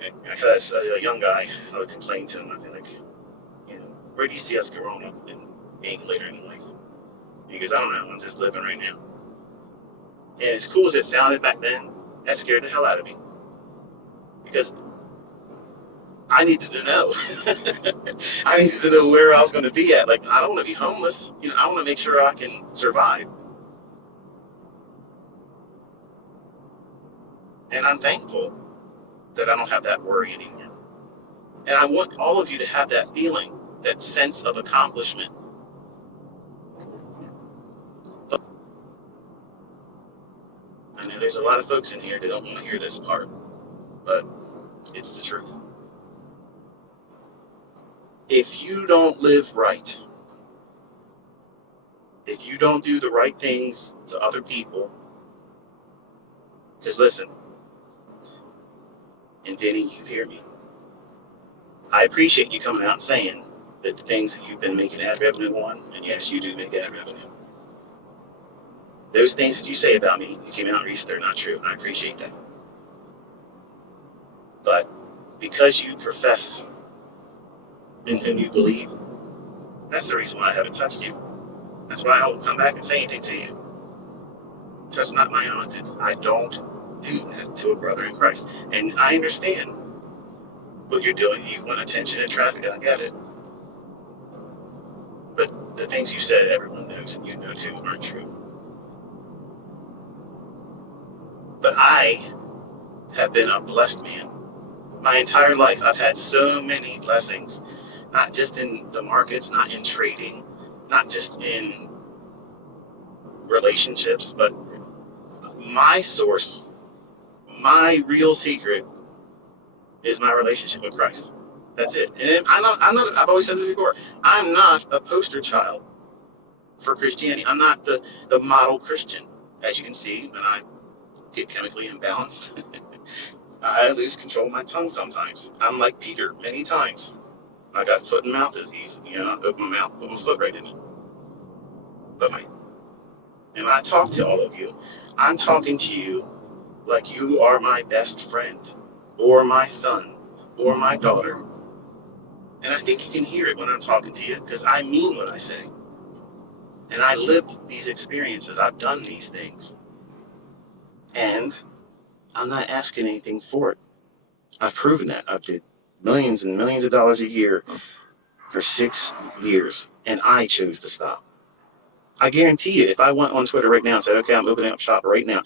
And as a young guy, I would complain to him. I'd be like, where do you see us growing up and being later in life? He goes, I don't know. I'm just living right now. And as cool as it sounded back then, that scared the hell out of me, because I needed to know. I needed to know where I was going to be at. Like, I don't want to be homeless. I want to make sure I can survive. And I'm thankful that I don't have that worry anymore. And I want all of you to have that feeling, that sense of accomplishment. But I know there's a lot of folks in here that don't want to hear this part, but it's the truth. If you don't live right, if you don't do the right things to other people, because listen, and Denny, you hear me. I appreciate you coming out and saying that the things that you've been making ad revenue on, and yes, you do make ad revenue. Those things that you say about me, you came out and researched, they're not true. I appreciate that. But because you profess in whom you believe, that's the reason why I haven't touched you. That's why I won't come back and say anything to you. Touch not my anointed. I don't do that to a brother in Christ. And I understand what you're doing. You want attention and traffic. I get it. But the things you said, everyone knows, and you know too, aren't true. But I have been a blessed man. My entire life, I've had so many blessings, not just in the markets, not in trading, not just in relationships, but my source, my real secret is my relationship with Christ. That's it. And I've always said this before, I'm not a poster child for Christianity. I'm not the model Christian. As you can see, when I get chemically imbalanced, I lose control of my tongue sometimes. I'm like Peter many times. I got foot and mouth disease. I open my mouth, put my foot right in it. And when I talk to all of you, I'm talking to you like you are my best friend, or my son, or my daughter. And I think you can hear it when I'm talking to you, because I mean what I say. And I lived these experiences. I've done these things. And I'm not asking anything for it. I've proven that. I've did millions and millions of dollars a year for 6 years, and I chose to stop. I guarantee you, if I went on Twitter right now and said, okay, I'm opening up shop right now,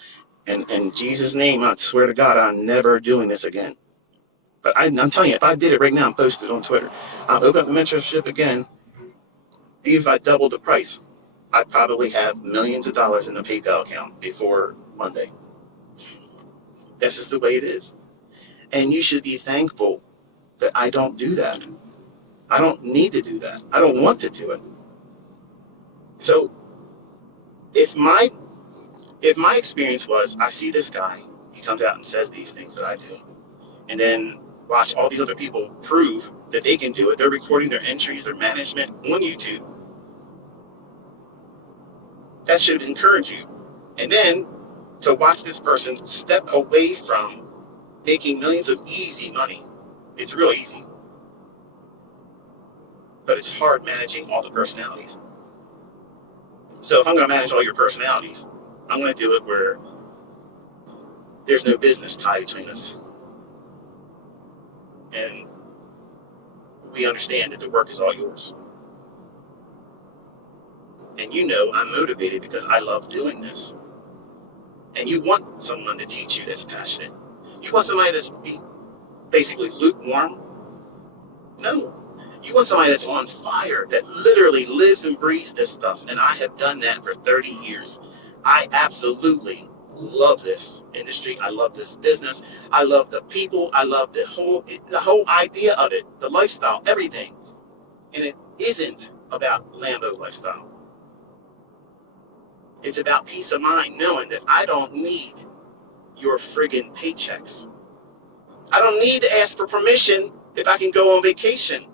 and in Jesus' name, I swear to God, I'm never doing this again. But I'm telling you, if I did it right now and posted it on Twitter, I'll open up the mentorship again, even if I doubled the price, I'd probably have millions of dollars in the PayPal account before Monday. This is the way it is. And you should be thankful that I don't do that. I don't need to do that. I don't want to do it. So if my experience was, I see this guy, he comes out and says these things that I do, and then watch all these other people prove that they can do it. They're recording their entries, their management on YouTube. That should encourage you. And then to watch this person step away from making millions of easy money. It's real easy. but it's hard managing all the personalities. So if I'm going to manage all your personalities, I'm going to do it where there's no business tie between us. And we understand that the work is all yours. And you know I'm motivated because I love doing this. And you want someone to teach you that's passionate. You want somebody that's basically lukewarm? No. You want somebody that's on fire, that literally lives and breathes this stuff. And I have done that for 30 years. I absolutely love this industry. I love this business. I love the people. I love the whole idea of it, the lifestyle, everything. And it isn't about Lambo lifestyle. It's about peace of mind, knowing that I don't need your friggin' paychecks. I don't need to ask for permission if I can go on vacation.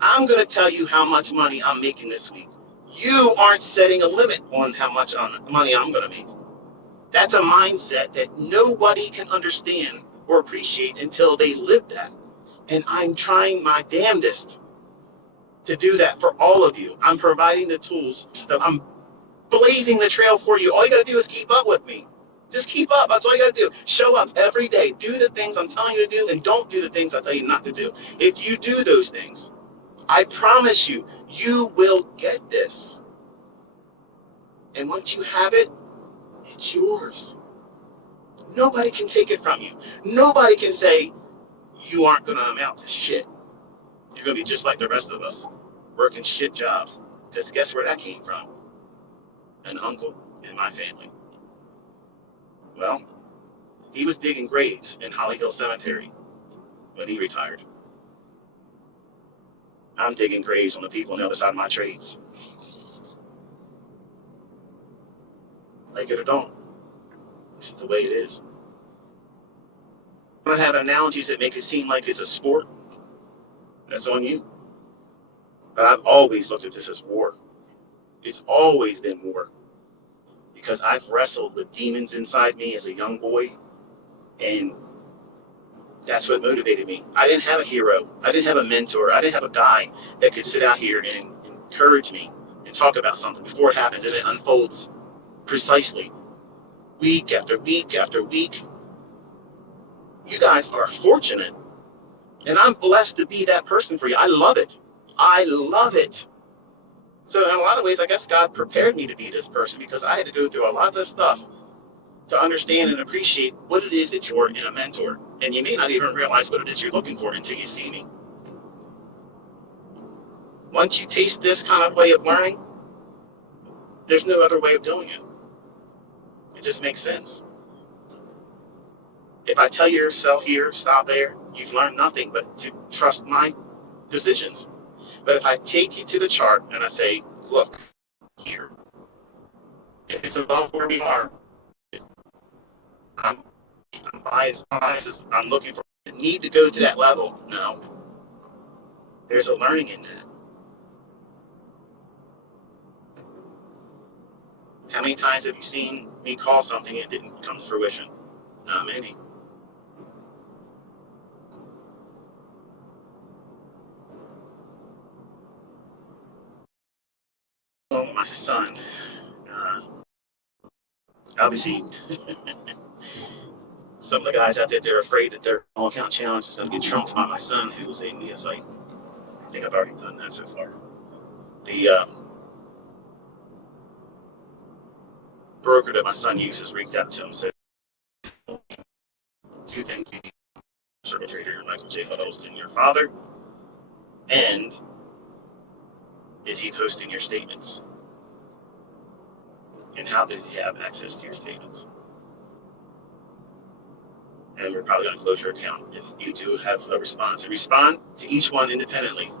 I'm going to tell you how much money I'm making this week. You aren't setting a limit on how much money I'm going to make. That's a mindset that nobody can understand or appreciate until they live that. And I'm trying my damnedest to do that for all of you. I'm providing the tools. I'm blazing the trail for you. All you got to do is keep up with me. Just keep up. That's all you got to do. Show up every day. Do the things I'm telling you to do, and don't do the things I tell you not to do. If you do those things, I promise you, you will get this. And once you have it, it's yours. Nobody can take it from you. Nobody can say you aren't going to amount to shit. You're going to be just like the rest of us, working shit jobs. Because guess where that came from? An uncle in my family. Well, he was digging graves in Holly Hill Cemetery when he retired. I'm digging graves on the people on the other side of my trades. Like it or don't. This is the way it is. I'm going to have analogies that make it seem like it's a sport. That's on you. But I've always looked at this as war. It's always been war. Because I've wrestled with demons inside me as a young boy. And that's what motivated me. I didn't have a hero. I didn't have a mentor. I didn't have a guy that could sit out here and encourage me and talk about something before it happens and it unfolds precisely week after week after week. You guys are fortunate. And I'm blessed to be that person for you. I love it. I love it. So in a lot of ways, I guess God prepared me to be this person because I had to go through a lot of this stuff to understand and appreciate what it is that you're in a mentor. And you may not even realize what it is you're looking for until you see me. Once you taste this kind of way of learning, there's no other way of doing it. It just makes sense. If I tell yourself here, stop there, you've learned nothing but to trust my decisions. But if I take you to the chart and I say, look, here, if it's above where we are, I'm biased. I'm looking for the need to go to that level. No, there's a learning in that. How many times have you seen me call something and it didn't come to fruition? Not many. Well, my son, obviously, some of the guys out there, they're afraid that their all account challenge is going to get trumped by my son, who was a neophyte. I think I've already done that so far. The broker that my son uses reached out to him and said, two things you need: circle trader Michael J. Huddleston, your father, and is he posting your statements? And how does he have access to your statements? And we're probably going to close your account if you do have a response. And respond to each one independently.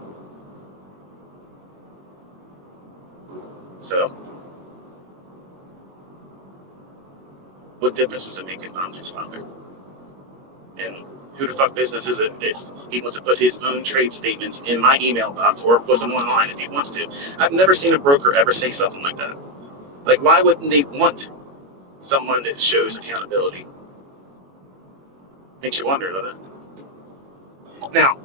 So, what difference does it make if I'm his father? And who the fuck business is it if he wants to put his own trade statements in my email box or put them online if he wants to? I've never seen a broker ever say something like that. Like, why wouldn't they want someone that shows accountability? Makes you wonder, doesn't it? Now,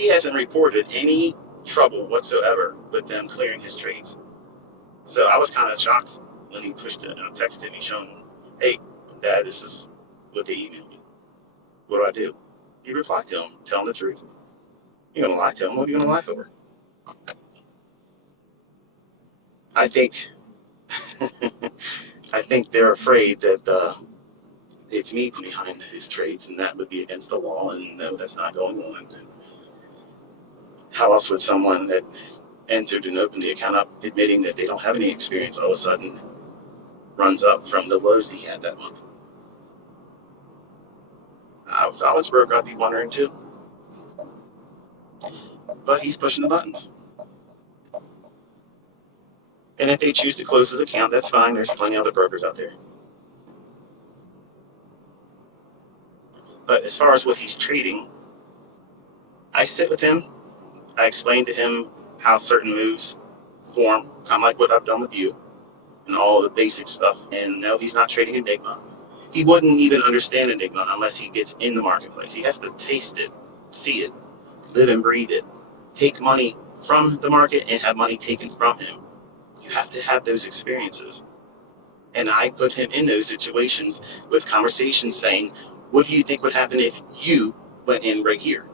He hasn't reported any trouble whatsoever with them clearing his trades. So I was kind of shocked when he pushed it and I texted me showing him, hey, Dad, this is what they emailed me. What do I do? He replied to him, tell him the truth. You're going to lie to him. What are you going to lie for? I think I think they're afraid that it's me behind his trades, and that would be against the law, and no, that's not going on. And how else would someone that entered and opened the account up, admitting that they don't have any experience, all of a sudden runs up from the lows he had that month? If I was broke, I'd be wondering too. But he's pushing the buttons. And if they choose to close his account, that's fine. There's plenty of other brokers out there. But as far as what he's trading, I sit with him. I explain to him how certain moves form, kind of like what I've done with you, and all the basic stuff. And no, he's not trading Enigma. He wouldn't even understand Enigma unless he gets in the marketplace. He has to taste it, see it, live and breathe it, take money from the market and have money taken from him. You have to have those experiences. And I put him in those situations with conversations saying, what do you think would happen if you went in right here?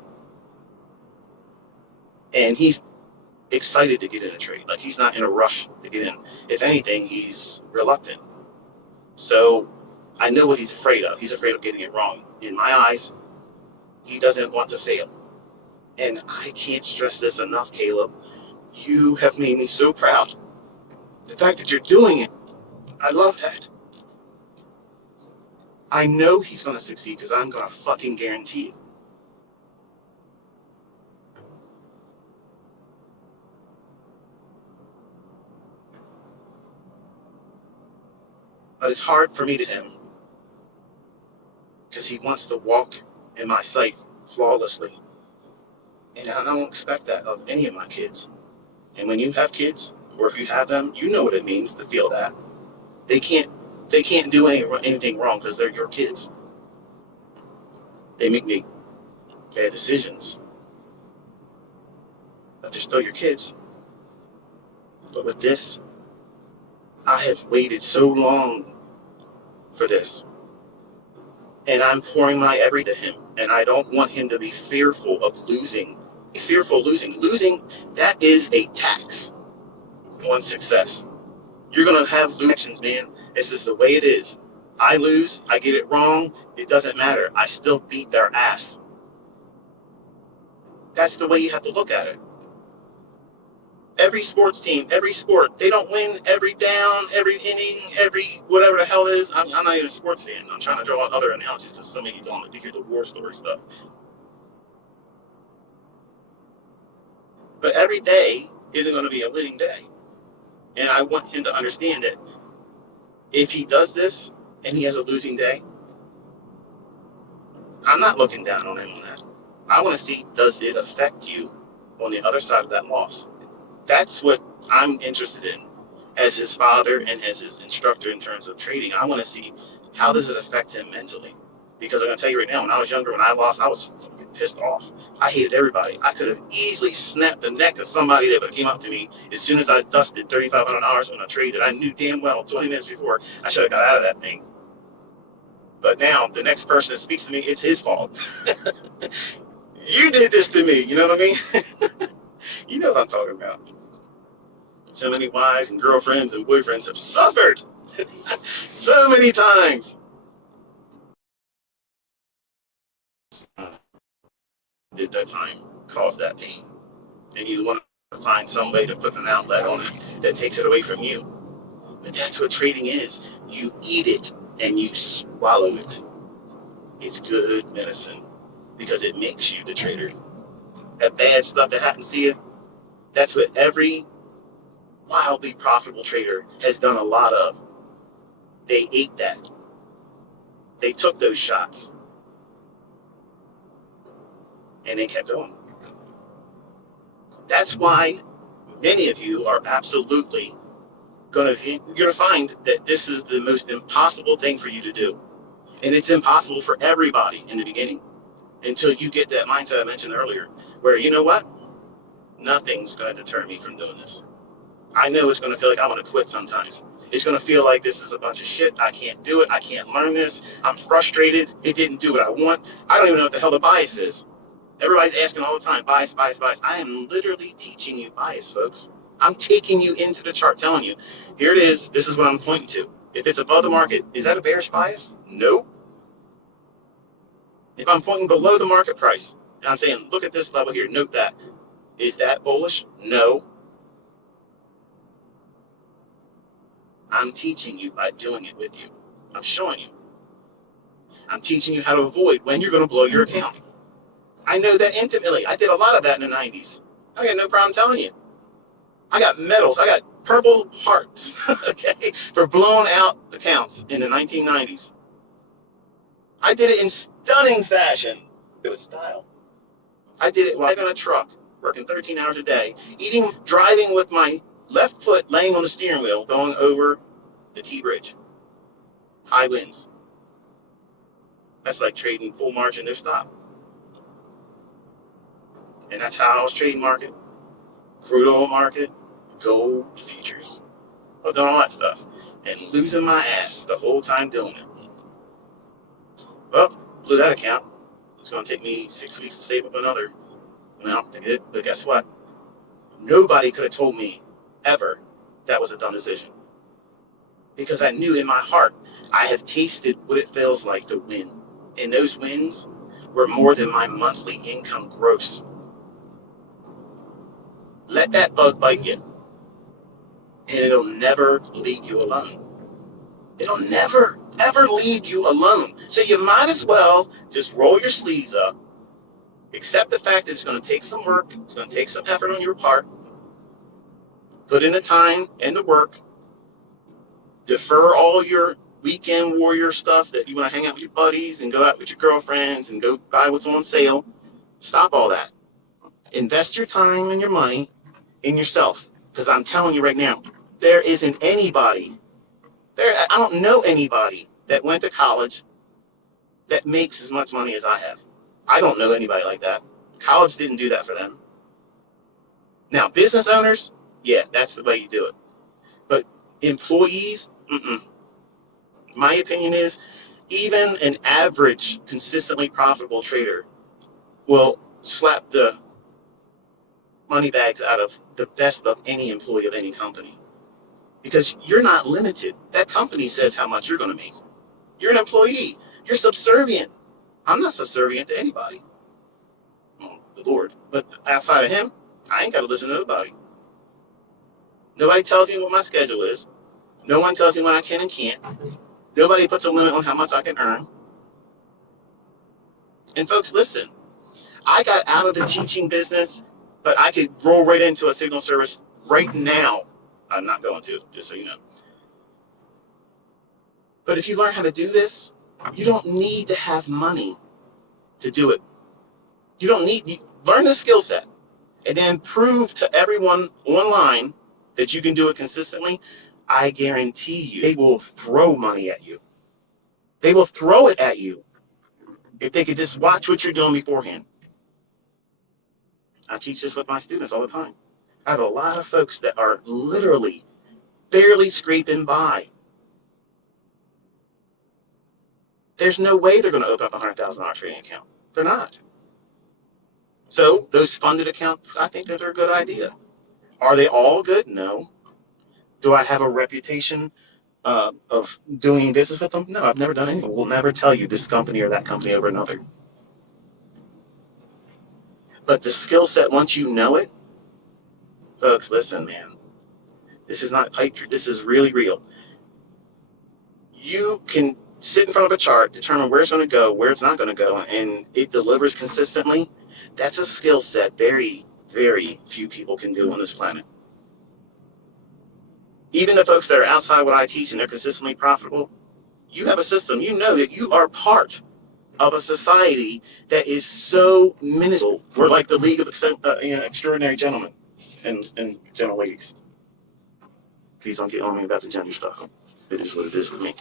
And he's excited to get in a trade. Like, he's not in a rush to get in. If anything, he's reluctant. So I know what he's afraid of. He's afraid of getting it wrong. In my eyes, he doesn't want to fail. And I can't stress this enough, Caleb. You have made me so proud. The fact that you're doing it, I love that. I know he's going to succeed because I'm going to fucking guarantee it. But it's hard for me to him because he wants to walk in my sight flawlessly. And I don't expect that of any of my kids. And when you have kids, or if you have them, you know what it means to feel that. They can't do anything wrong because they're your kids. They make bad decisions, but they're still your kids. But with this, I have waited so long for this. And I'm pouring my everything to him. And I don't want him to be fearful of losing. Fearful of losing. Losing, that is a tax on success. You're going to have losers, man. It's just the way it is. I lose, I get it wrong, it doesn't matter. I still beat their ass. That's the way you have to look at it. Every sports team, every sport, they don't win every down, every inning, every whatever the hell it is. I'm not even a sports fan. I'm trying to draw out other analogies because some of you don't like to hear the war story stuff. But every day isn't going to be a winning day. And I want him to understand that if he does this and he has a losing day, I'm not looking down on him on that. I want to see, does it affect you on the other side of that loss? That's what I'm interested in as his father and as his instructor in terms of trading. I want to see, how does it affect him mentally? Because I'm going to tell you right now, when I was younger, when I lost, I was pissed off. I hated everybody. I could have easily snapped the neck of somebody that would have came up to me as soon as I dusted $3,500 on a trade that I knew damn well 20 minutes before I should have got out of that thing. But now, the next person that speaks to me, it's his fault. You did this to me, you know what I mean? You know what I'm talking about. So many wives and girlfriends and boyfriends have suffered so many times. Did that time cause that pain? And you want to find some way to put an outlet on it that takes it away from you. But that's what trading is. You eat it and you swallow it. It's good medicine because it makes you the trader. That bad stuff that happens to you, that's what every wildly profitable trader has done a lot of. They ate that. They took those shots. And they kept going. That's why many of you are absolutely you're going to find that this is the most impossible thing for you to do. And it's impossible for everybody in the beginning. until you get that mindset I mentioned earlier, where you know what? Nothing's going to deter me from doing this. I know it's going to feel like I want to quit sometimes. It's going to feel like this is a bunch of shit. I can't do it. I can't learn this. I'm frustrated. It didn't do what I want. I don't even know what the hell the bias is. Everybody's asking all the time, bias, bias, bias. I am literally teaching you bias, folks. I'm taking you into the chart, telling you, here it is. This is what I'm pointing to. If it's above the market, is that a bearish bias? No. If I'm pointing below the market price, and I'm saying, look at this level here, note that. Is that bullish? No. I'm teaching you by doing it with you. I'm showing you. I'm teaching you how to avoid when you're going to blow your account. I know that intimately. I did a lot of that in the 90s. I got no problem telling you. I got medals. I got purple hearts, okay, for blowing out accounts in the 1990s. I did it in stunning fashion. It was style. I did it while in a truck, working 13 hours a day, driving with my left foot laying on the steering wheel, going over the T-bridge. High winds. That's like trading full margin, no stop. And that's how I was trading market, crude oil market, gold futures. I was doing all that stuff and losing my ass the whole time doing it. Well, blew that account. It's going to take me 6 weeks to save up another amount to get it. But guess what? Nobody could have told me ever that was a dumb decision. Because I knew in my heart, I have tasted what it feels like to win. And those wins were more than my monthly income gross. Let that bug bite you, and it'll never leave you alone. It'll never, ever leave you alone. So you might as well just roll your sleeves up, accept the fact that it's going to take some work, it's going to take some effort on your part, put in the time and the work, defer all your weekend warrior stuff that you want to hang out with your buddies and go out with your girlfriends and go buy what's on sale. Stop all that. Invest your time and your money in yourself. Because I'm telling you right now, there isn't anybody, I don't know anybody that went to college that makes as much money as I have. I don't know anybody like that. College didn't do that for them. Now, business owners, yeah, that's the way you do it. But employees, my opinion is, even an average, consistently profitable trader will slap the money bags out of the best of any employee of any company. Because you're not limited. That company says how much you're going to make. You're an employee. You're subservient. I'm not subservient to anybody. Well, the Lord. But outside of him, I ain't got to listen to nobody. Nobody tells me what my schedule is. No one tells me what I can and can't. Nobody puts a limit on how much I can earn. And folks, listen, I got out of the teaching business, but I could roll right into a signal service right now. I'm not going to, just so you know. But if you learn how to do this, you don't need to have money to do it. You don't need, learn the skill set and then prove to everyone online that you can do it consistently. I guarantee you, they will throw money at you. They will throw it at you if they could just watch what you're doing beforehand. I teach this with my students all the time. I have a lot of folks that are literally barely scraping by. There's no way they're going to open up a $100,000 trading account. They're not. So those funded accounts, I think they're a good idea. Are they all good? No. Do I have a reputation of doing business with them? No, I've never done anything. We'll never tell you this company or that company over another. But the skill set, once you know it, folks, listen, man. This is not pipe dream. This is really real. You can sit in front of a chart, determine where it's going to go, where it's not going to go, and it delivers consistently. That's a skill set very, very few people can do on this planet. Even the folks that are outside what I teach and they're consistently profitable, you have a system. You know that you are part of a society that is so minuscule. We're like the League of Extraordinary Gentlemen and gentle ladies. Please don't get on me about the gender stuff. It is what it is with me.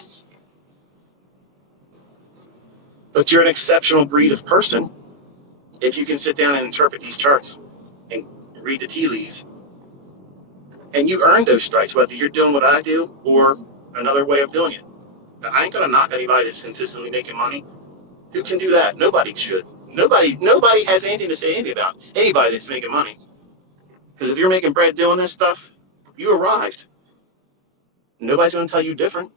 But you're an exceptional breed of person If you can sit down and interpret these charts and read the tea leaves, and you earn those strikes, whether you're doing what I do or another way of doing it. I ain't gonna knock anybody that's consistently making money. Who can do that? Nobody should. Nobody has anything to say anything about anybody that's making money. Because if you're making bread doing this stuff, you arrived. Nobody's gonna tell you different.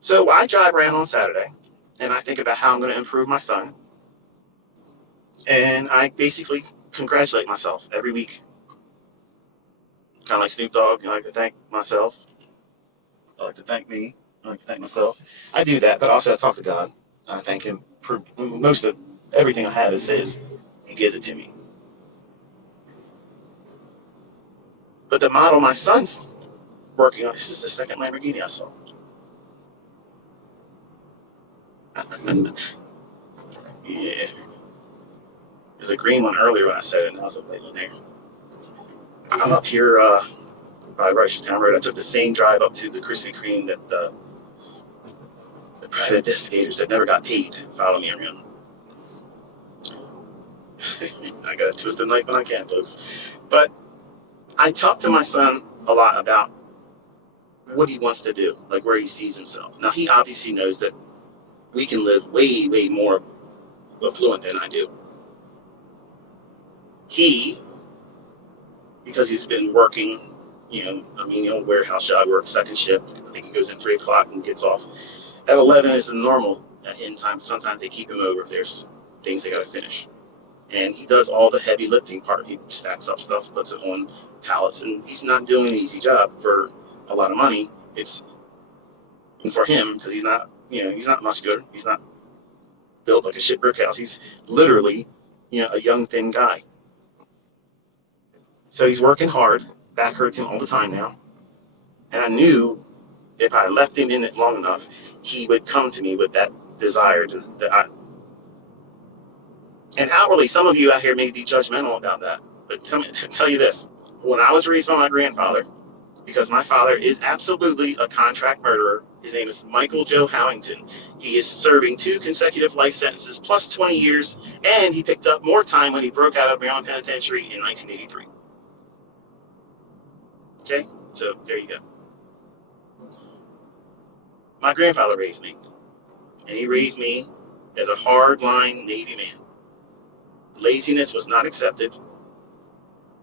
So I drive around on Saturday and I think about how I'm gonna improve my son. And I basically congratulate myself every week. Kind of like Snoop Dogg, I like to thank myself. I like to thank me. I like to thank myself. I do that, but also I talk to God. I thank Him for most of everything I have is His. He gives it to me. But the model my son's working on, this is the second Lamborghini I saw. Yeah. There's a green one earlier when I said it, and I was like, there. I'm up here by Rushtown Road. I took the same drive up to the Krispy Kreme that the private investigators that never got paid follow me around. I got to twist the knife when I can, folks. But I talk to my son a lot about what he wants to do, like where he sees himself. Now, he obviously knows that we can live way, way more affluent than I do. He, because he's been working, warehouse job, work second shift. I think he goes in 3 o'clock and gets off at 11 is the normal end time. Sometimes they keep him over if there's things they got to finish. And he does all the heavy lifting part. He stacks up stuff, puts it on pallets, and he's not doing an easy job for a lot of money. It's for him because he's not muscular. He's not built like a shit brick house. He's literally, a young thin guy. So he's working hard. Back hurts him all the time now. And I knew if I left him in it long enough, he would come to me with that desire and outwardly, some of you out here may be judgmental about that. But tell you this: when I was raised by my grandfather, because my father is absolutely a contract murderer. His name is Michael Joe Howington. He is serving 2 consecutive life sentences plus 20 years, and he picked up more time when he broke out of Maryland Penitentiary in 1983. Okay, so there you go. My grandfather raised me, and he raised me as a hard-line Navy man. Laziness was not accepted.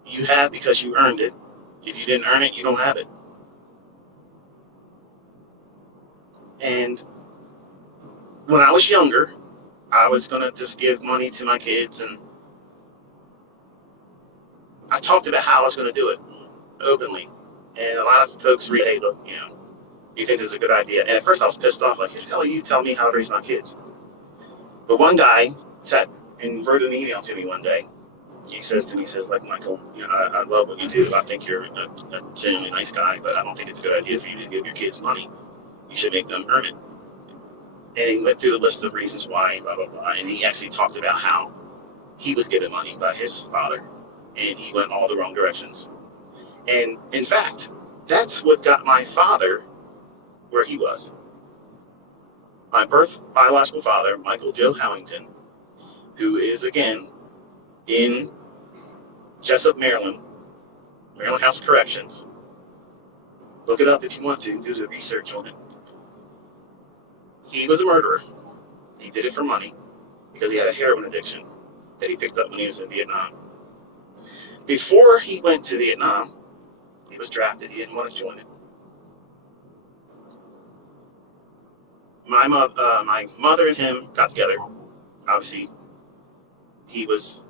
You have because you earned it. If you didn't earn it, you don't have it. And when I was younger, I was going to just give money to my kids, and I talked about how I was going to do it openly. And a lot of folks really, hey, look, you think this is a good idea? And at first I was pissed off, like, hell, you tell me how to raise my kids. But one guy sat and wrote an email to me one day. He says to me, like, Michael, I love what you do. I think you're a genuinely nice guy, but I don't think it's a good idea for you to give your kids money. You should make them earn it. And he went through a list of reasons why, blah, blah, blah. And he actually talked about how he was given money by his father, and he went all the wrong directions. And in fact, that's what got my father where he was. My biological father, Michael Joe Howington, who is, again, in Jessup, Maryland House of Corrections. Look it up if you want to, do the research on it. He was a murderer. He did it for money because he had a heroin addiction that he picked up when he was in Vietnam. Before he went to Vietnam, he was drafted. He didn't want to join it. My mother and him got together. Obviously, he was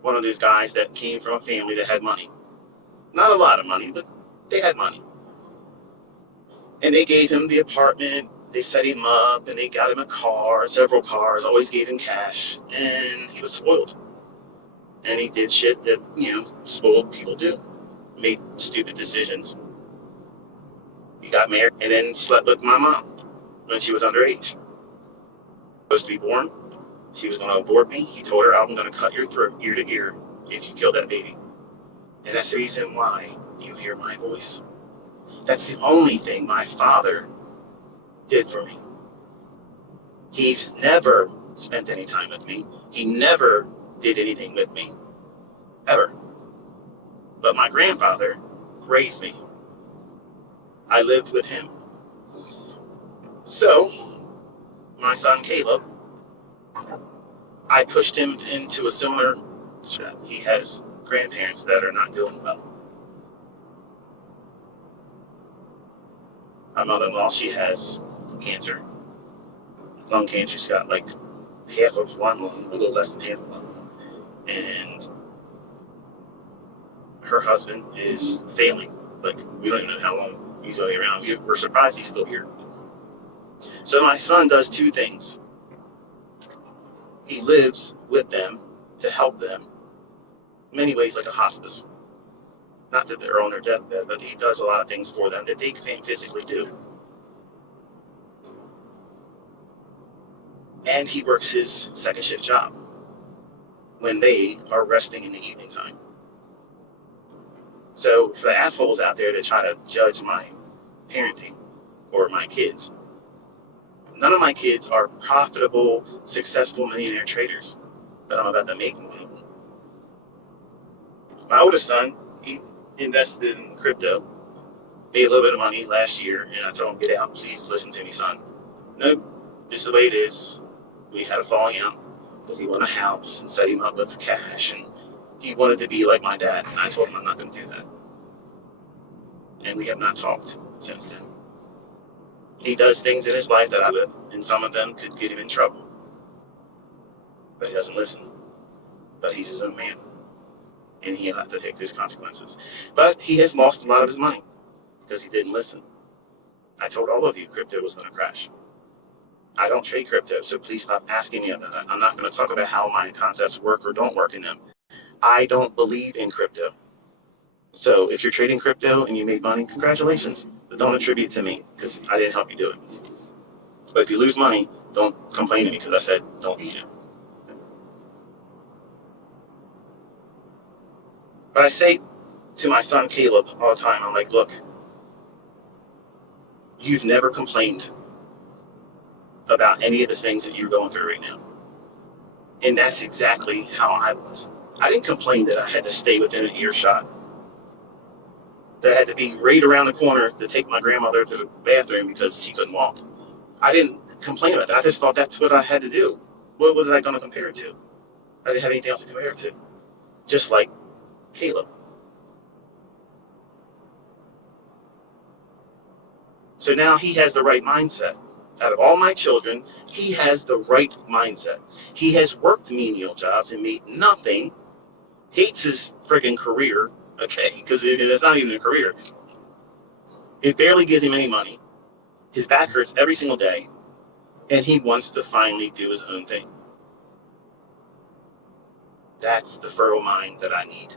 one of those guys that came from a family that had money. Not a lot of money, but they had money. And they gave him the apartment. They set him up, and they got him a car, several cars, always gave him cash, and he was spoiled. And he did shit that, spoiled people do. Made stupid decisions. He got married and then slept with my mom when she was underage. Supposed to be born. She was going to abort me. He told her, I'm going to cut your throat ear to ear if you kill that baby. And that's the reason why you hear my voice. That's the only thing my father did for me. He's never spent any time with me. He never did anything with me, ever. But my grandfather raised me. I lived with him. So, my son Caleb, I pushed him into a similar step. He has grandparents that are not doing well. My mother-in-law, she has cancer, lung cancer. She's got like half of one lung, a little less than half of one lung. And her husband is failing. Like, we don't even know how long he's going to be around. We're surprised he's still here. So my son does two things. He lives with them to help them in many ways, like a hospice. Not that they're on their deathbed, but he does a lot of things for them that they can't physically do. And he works his second shift job when they are resting in the evening time. So for the assholes out there that try to judge my parenting or my kids, none of my kids are profitable, successful millionaire traders that I'm about to make money. My oldest son, he invested in crypto, made a little bit of money last year, and I told him, get out, please listen to me, son. Nope, this is the way it is. We had a falling out because he wanted a house and set him up with cash, and he wanted to be like my dad, and I told him I'm not going to do that. And we have not talked since then. He does things in his life that I live, and some of them could get him in trouble. But he doesn't listen. But he's his own man, and he'll have to take those consequences. But he has lost a lot of his money because he didn't listen. I told all of you crypto was going to crash. I don't trade crypto, so please stop asking me about it. I'm not going to talk about how my concepts work or don't work in them. I don't believe in crypto. So if you're trading crypto and you made money, congratulations. But don't attribute it to me because I didn't help you do it. But if you lose money, don't complain to me because I said don't use it. But I say to my son Caleb all the time, I'm like, look, you've never complained about any of the things that you're going through right now. And that's exactly how I was. I didn't complain that I had to stay within an earshot, that I had to be right around the corner to take my grandmother to the bathroom because she couldn't walk. I didn't complain about that. I just thought that's what I had to do. What was I going to compare it to? I didn't have anything else to compare it to. Just like Caleb. So now he has the right mindset. Out of all my children, he has the right mindset. He has worked menial jobs and made nothing, hates his friggin' career, okay, because it's not even a career. It barely gives him any money. His back hurts every single day, and he wants to finally do his own thing. That's the fertile mind that I need.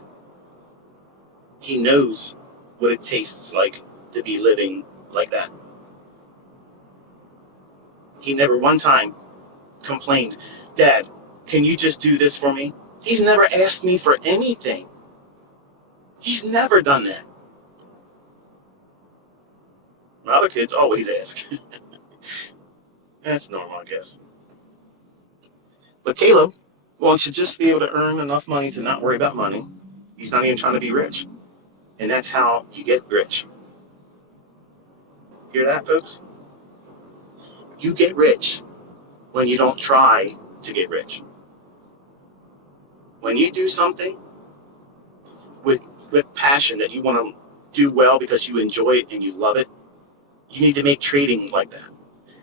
He knows what it tastes like to be living like that. He never one time complained, Dad, can you just do this for me? He's never asked me for anything. He's never done that. My other kids always ask. That's normal, I guess. But Caleb wants to just be able to earn enough money to not worry about money. He's not even trying to be rich. And that's how you get rich. Hear that, folks? You get rich when you don't try to get rich. When you do something with passion that you want to do well because you enjoy it and you love it, you need to make trading like that.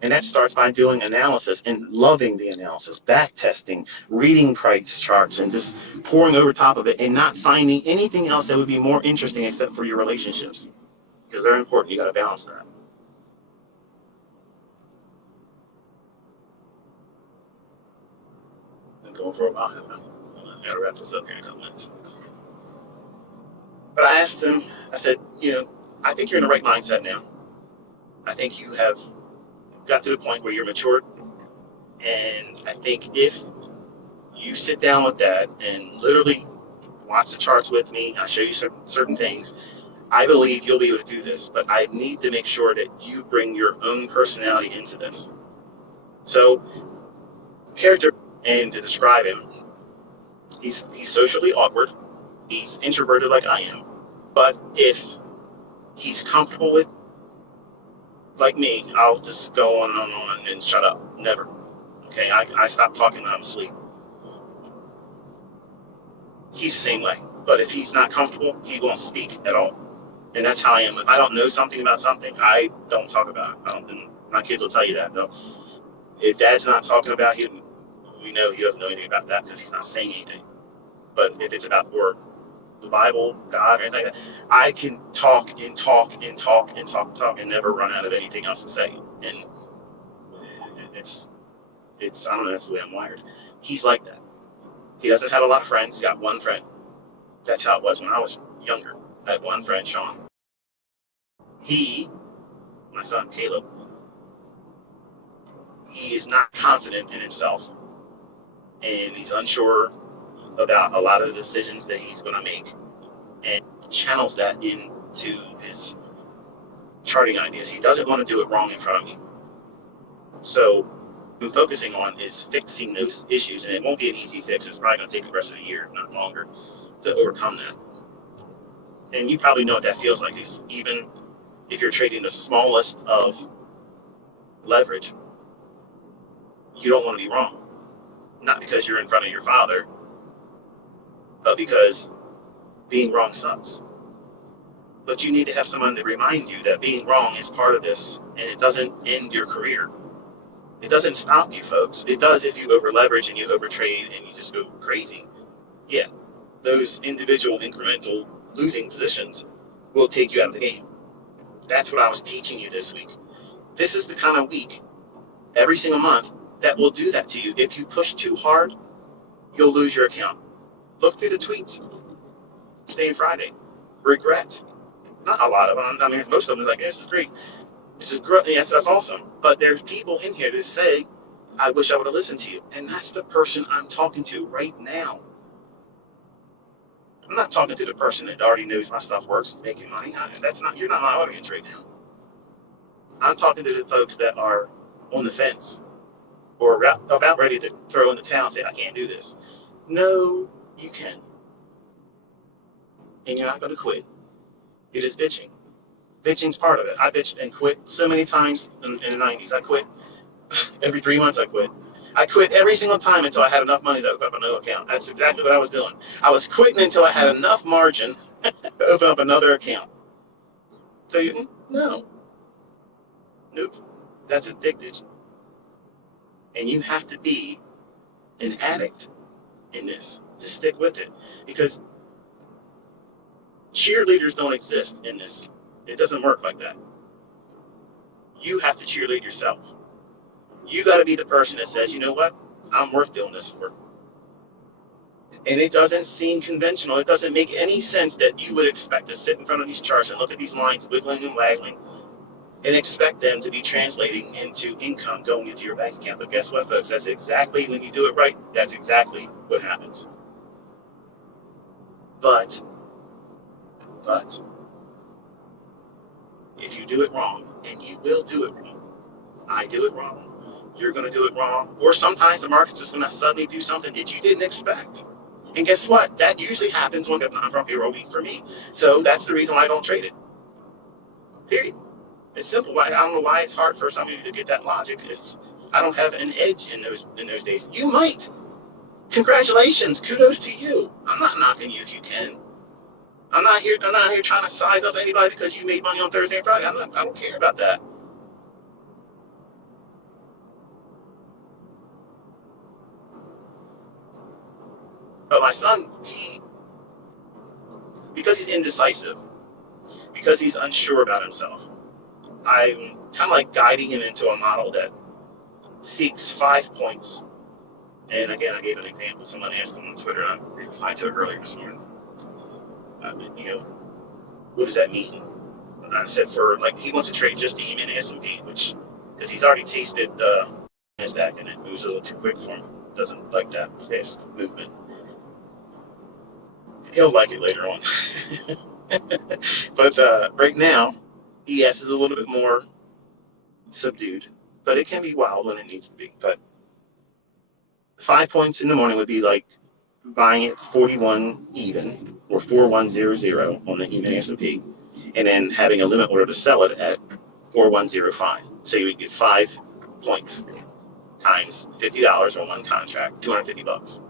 And that starts by doing analysis and loving the analysis, back testing, reading price charts, and just pouring over top of it and not finding anything else that would be more interesting except for your relationships. Because they're important. You got to balance that. I'm going for a while. I'm going to wrap this up here in a couple minutes. But I asked him, I said, I think you're in the right mindset now. I think you have got to the point where you're matured. And I think if you sit down with Dad and literally watch the charts with me, I'll show you certain things, I believe you'll be able to do this. But I need to make sure that you bring your own personality into this. So character, and to describe him, he's socially awkward. He's introverted like I am. But if he's comfortable with, like me, I'll just go on and on and shut up. Never. Okay, I stop talking when I'm asleep. He's the same way. But if he's not comfortable, he won't speak at all. And that's how I am. If I don't know something about something, I don't talk about it. I don't, and my kids will tell you that, though. If dad's not talking about him, we know he doesn't know anything about that because he's not saying anything. But if it's about work, the Bible, God, or anything like that, I can talk and talk and talk and talk and talk and never run out of anything else to say. And it's I don't know, that's the way I'm wired. He's like that. He doesn't have a lot of friends. He's got one friend. That's how it was when I was younger. I had one friend, Sean. He, my son Caleb, he is not confident in himself, and he's unsure about a lot of the decisions that he's going to make, and channels that into his charting ideas. He doesn't want to do it wrong in front of me. So what I'm focusing on is fixing those issues, and it won't be an easy fix. It's probably going to take the rest of the year, if not longer, to overcome that. And you probably know what that feels like. Is even if you're trading the smallest of leverage, you don't want to be wrong. Not because you're in front of your father, but because being wrong sucks. But you need to have someone to remind you that being wrong is part of this, and it doesn't end your career. It doesn't stop you, folks. It does if you over leverage and you overtrade and you just go crazy. Yeah, those individual incremental losing positions will take you out of the game. That's what I was teaching you this week. This is the kind of week, every single month, that will do that to you. If you push too hard, you'll lose your account. Look through the tweets. Today Friday. Regret. Not a lot of them. I mean, most of them is like, this is great. This is great. Yes, that's awesome. But there's people in here that say, I wish I would have listened to you. And that's the person I'm talking to right now. I'm not talking to the person that already knows my stuff works, making money. You're not my audience right now. I'm talking to the folks that are on the fence or about ready to throw in the towel and say, I can't do this. No, you can. And you're not going to quit. It is bitching. Bitching's part of it. I bitched and quit so many times in the 90s. I quit every 3 months. I quit. I quit every single time until I had enough money to open up another account. That's exactly what I was doing. I was quitting until I had enough margin to open up another account. So no, nope. That's addicted. And you have to be an addict in this to stick with it, because cheerleaders don't exist in this. It doesn't work like that. You have to cheerlead yourself. You got to be the person that says, you know what, I'm worth doing this for. And it doesn't seem conventional. It doesn't make any sense that you would expect to sit in front of these charts and look at these lines wiggling and waggling and expect them to be translating into income going into your bank account. But guess what, folks? That's exactly, when you do it right, that's exactly what happens. But if you do it wrong, and you will do it wrong, I do it wrong, you're going to do it wrong, or sometimes the market's just going to suddenly do something that you didn't expect. And guess what? That usually happens when it's not from hero week for me. So that's the reason why I don't trade it. Period. It's simple. I don't know why it's hard for some of you to get that logic. I don't have an edge in those days. You might. Congratulations. Kudos to you. I'm not knocking you if you can. I'm not here trying to size up anybody because you made money on Thursday and Friday. I don't care about that. But my son, because he's indecisive, because he's unsure about himself, I'm kind of like guiding him into a model that seeks 5 points. And again, I gave an example. Someone asked him on Twitter, and I replied to it earlier this morning. What does that mean? And I said, he wants to trade just the E-mini S&P, because he's already tasted NASDAQ, and it moves a little too quick for him. Doesn't like that fast movement. He'll like it later on. But right now, ES is a little bit more subdued. but it can be wild when it needs to be. But 5 points in the morning would be like buying it 41 even or 4100 on the E-mini S&P, and then having a limit order to sell it at 4105. So you would get 5 points times $50 on one contract, $250.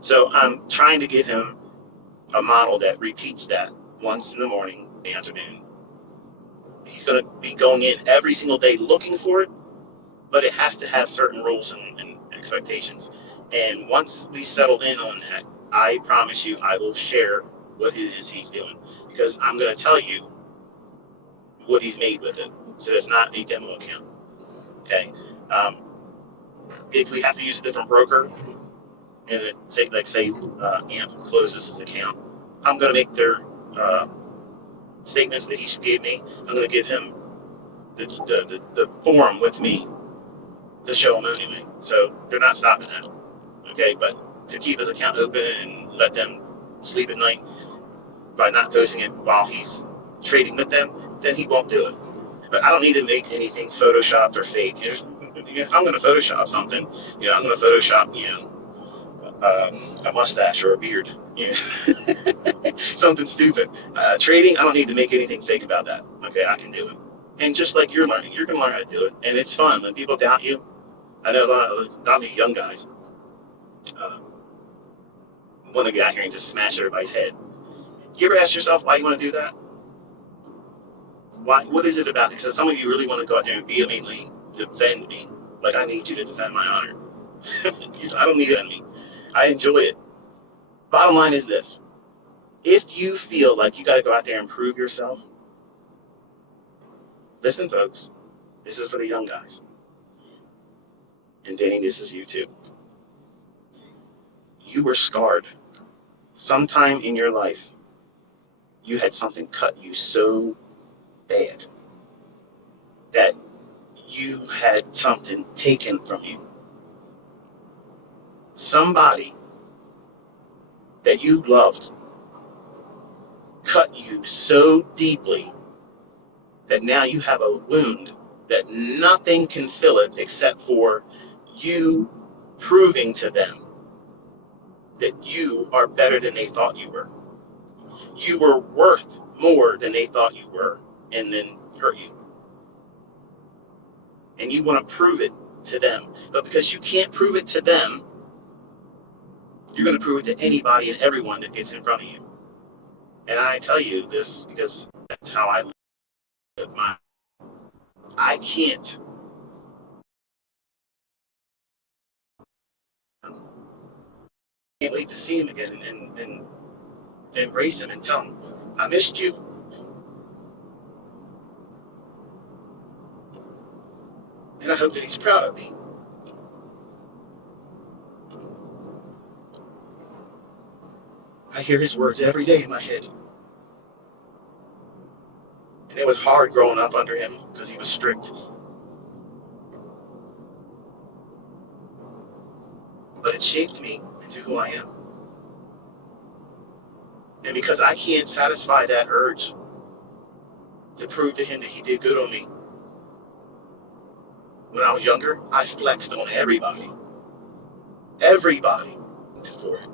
So I'm trying to give him a model that repeats that once in the morning, the afternoon. He's going to be going in every single day looking for it, but it has to have certain rules and expectations. And once we settle in on that, I promise you, I will share what it is he's doing, because I'm going to tell you what he's made with it. So it's not a demo account. Okay. Um, if we have to use a different broker, and say AMP closes his account, I'm going to make their statements that he gave me. I'm going to give him the form with me to show him anyway. So they're not stopping that. Okay, but to keep his account open and let them sleep at night by not posting it while he's trading with them, then he won't do it. But I don't need to make anything photoshopped or fake. If I'm going to Photoshop something, I'm going to Photoshop, a mustache or a beard, something stupid. Trading, I don't need to make anything fake about that. Okay, I can do it. And just like you're learning, you're going to learn how to do it. And it's fun. When people doubt you, I know a lot of young guys uh, want to get out here and just smash everybody's head. You ever ask yourself why you want to do that? Why? What is it about it? Because some of you really want to go out there and vehemently defend me. Like, I need you to defend my honor. I don't need it on me. I enjoy it. Bottom line is this. If you feel like you got to go out there and prove yourself, listen, folks, this is for the young guys. And Danny, this is you too. You were scarred. Sometime in your life, you had something cut you so bad that you had something taken from you. Somebody that you loved cut you so deeply that now you have a wound that nothing can fill it except for you proving to them that you are better than they thought you were. You were worth more than they thought you were, and then hurt you. And you want to prove it to them. But because you can't prove it to them, you're going to prove it to anybody and everyone that gets in front of you. And I tell you this because that's how I live my. I can't wait to see him again and embrace him and tell him, I missed you. And I hope that he's proud of me. I hear his words every day in my head. And it was hard growing up under him because he was strict. But it shaped me into who I am. And because I can't satisfy that urge to prove to him that he did good on me, when I was younger, I flexed on everybody. Everybody for it.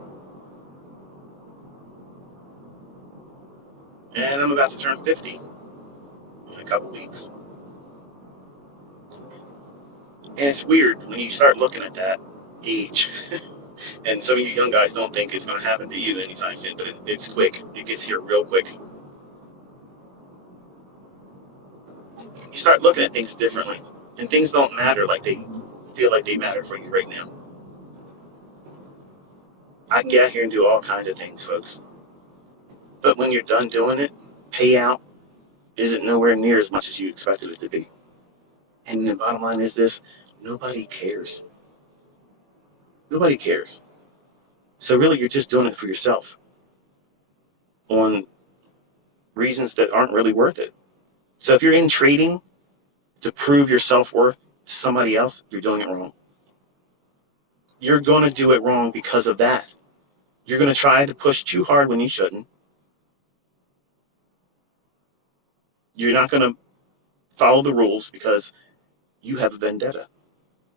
And I'm about to turn 50 in a couple weeks. And it's weird when you start looking at that age. And some of you young guys don't think it's going to happen to you anytime soon, but it's quick. It gets here real quick. You start looking at things differently, and things don't matter like they feel like they matter for you right now. I can get out here and do all kinds of things, folks. But when you're done doing it, payout isn't nowhere near as much as you expected it to be. And the bottom line is this: nobody cares. Nobody cares. So really, you're just doing it for yourself on reasons that aren't really worth it. So if you're in trading to prove your self-worth to somebody else, you're doing it wrong. You're going to do it wrong because of that. You're going to try to push too hard when you shouldn't. You're not going to follow the rules because you have a vendetta.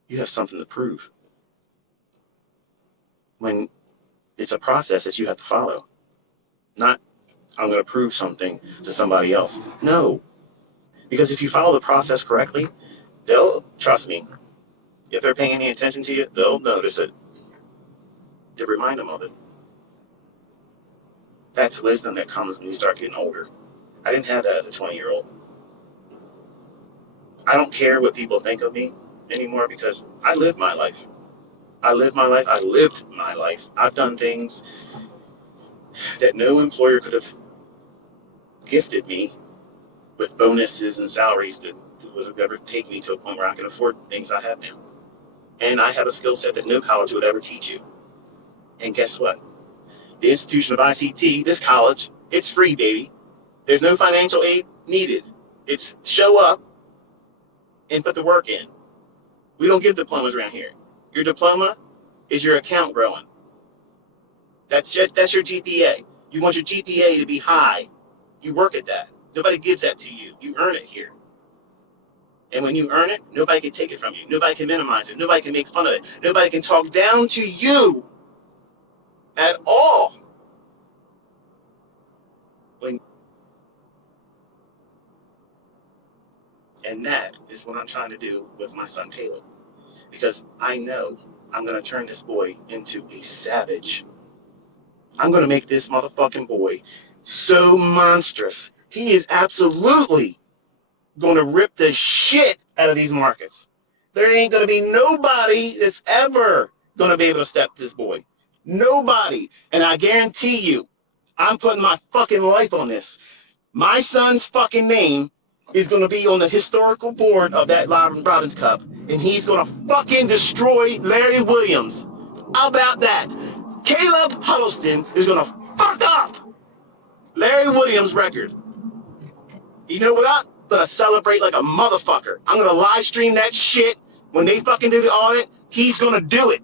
You have something to prove. When it's a process that you have to follow, not I'm going to prove something to somebody else. No, because if you follow the process correctly, they'll trust me. If they're paying any attention to you, they'll notice it. To remind them of it. That's wisdom that comes when you start getting older. I didn't have that as a 20-year-old. I don't care what people think of me anymore because I lived my life. I lived my life. I lived my life. I've done things that no employer could have gifted me with bonuses and salaries that would ever take me to a point where I can afford things I have now. And I have a skill set that no college would ever teach you. And guess what? The institution of ICT, this college, it's free, baby. There's no financial aid needed. It's show up and put the work in. We don't give diplomas around here. Your diploma is your account growing. That's your GPA. You want your GPA to be high. You work at that. Nobody gives that to you. You earn it here. And when you earn it, nobody can take it from you. Nobody can minimize it. Nobody can make fun of it. Nobody can talk down to you at all. When, and that is what I'm trying to do with my son Caleb. Because I know I'm going to turn this boy into a savage. I'm going to make this motherfucking boy so monstrous. He is absolutely going to rip the shit out of these markets. There ain't going to be nobody that's ever going to be able to step this boy. Nobody. And I guarantee you, I'm putting my fucking life on this. My son's fucking name is going to be on the historical board of that Robins Cup, and he's going to fucking destroy Larry Williams. How about that? Caleb Huddleston is going to fuck up Larry Williams' record. You know what? I'm going to celebrate like a motherfucker. I'm going to live stream that shit. When they fucking do the audit, he's going to do it.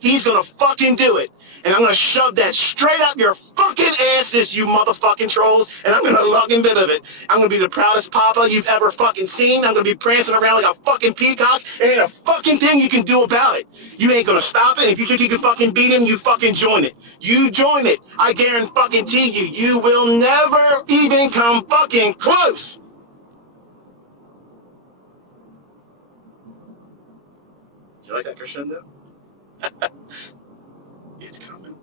He's going to fucking do it. And I'm going to shove that straight up your fucking asses, you motherfucking trolls. And I'm going to lug in bit of it. I'm going to be the proudest papa you've ever fucking seen. I'm going to be prancing around like a fucking peacock. And ain't a fucking thing you can do about it. You ain't going to stop it. If you think you can fucking beat him, you fucking join it. You join it. I guarantee you, you will never even come fucking close. You like that crescendo? It's coming.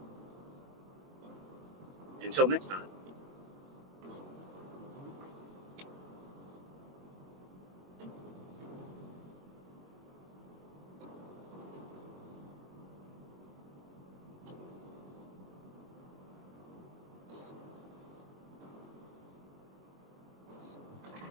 Until next time.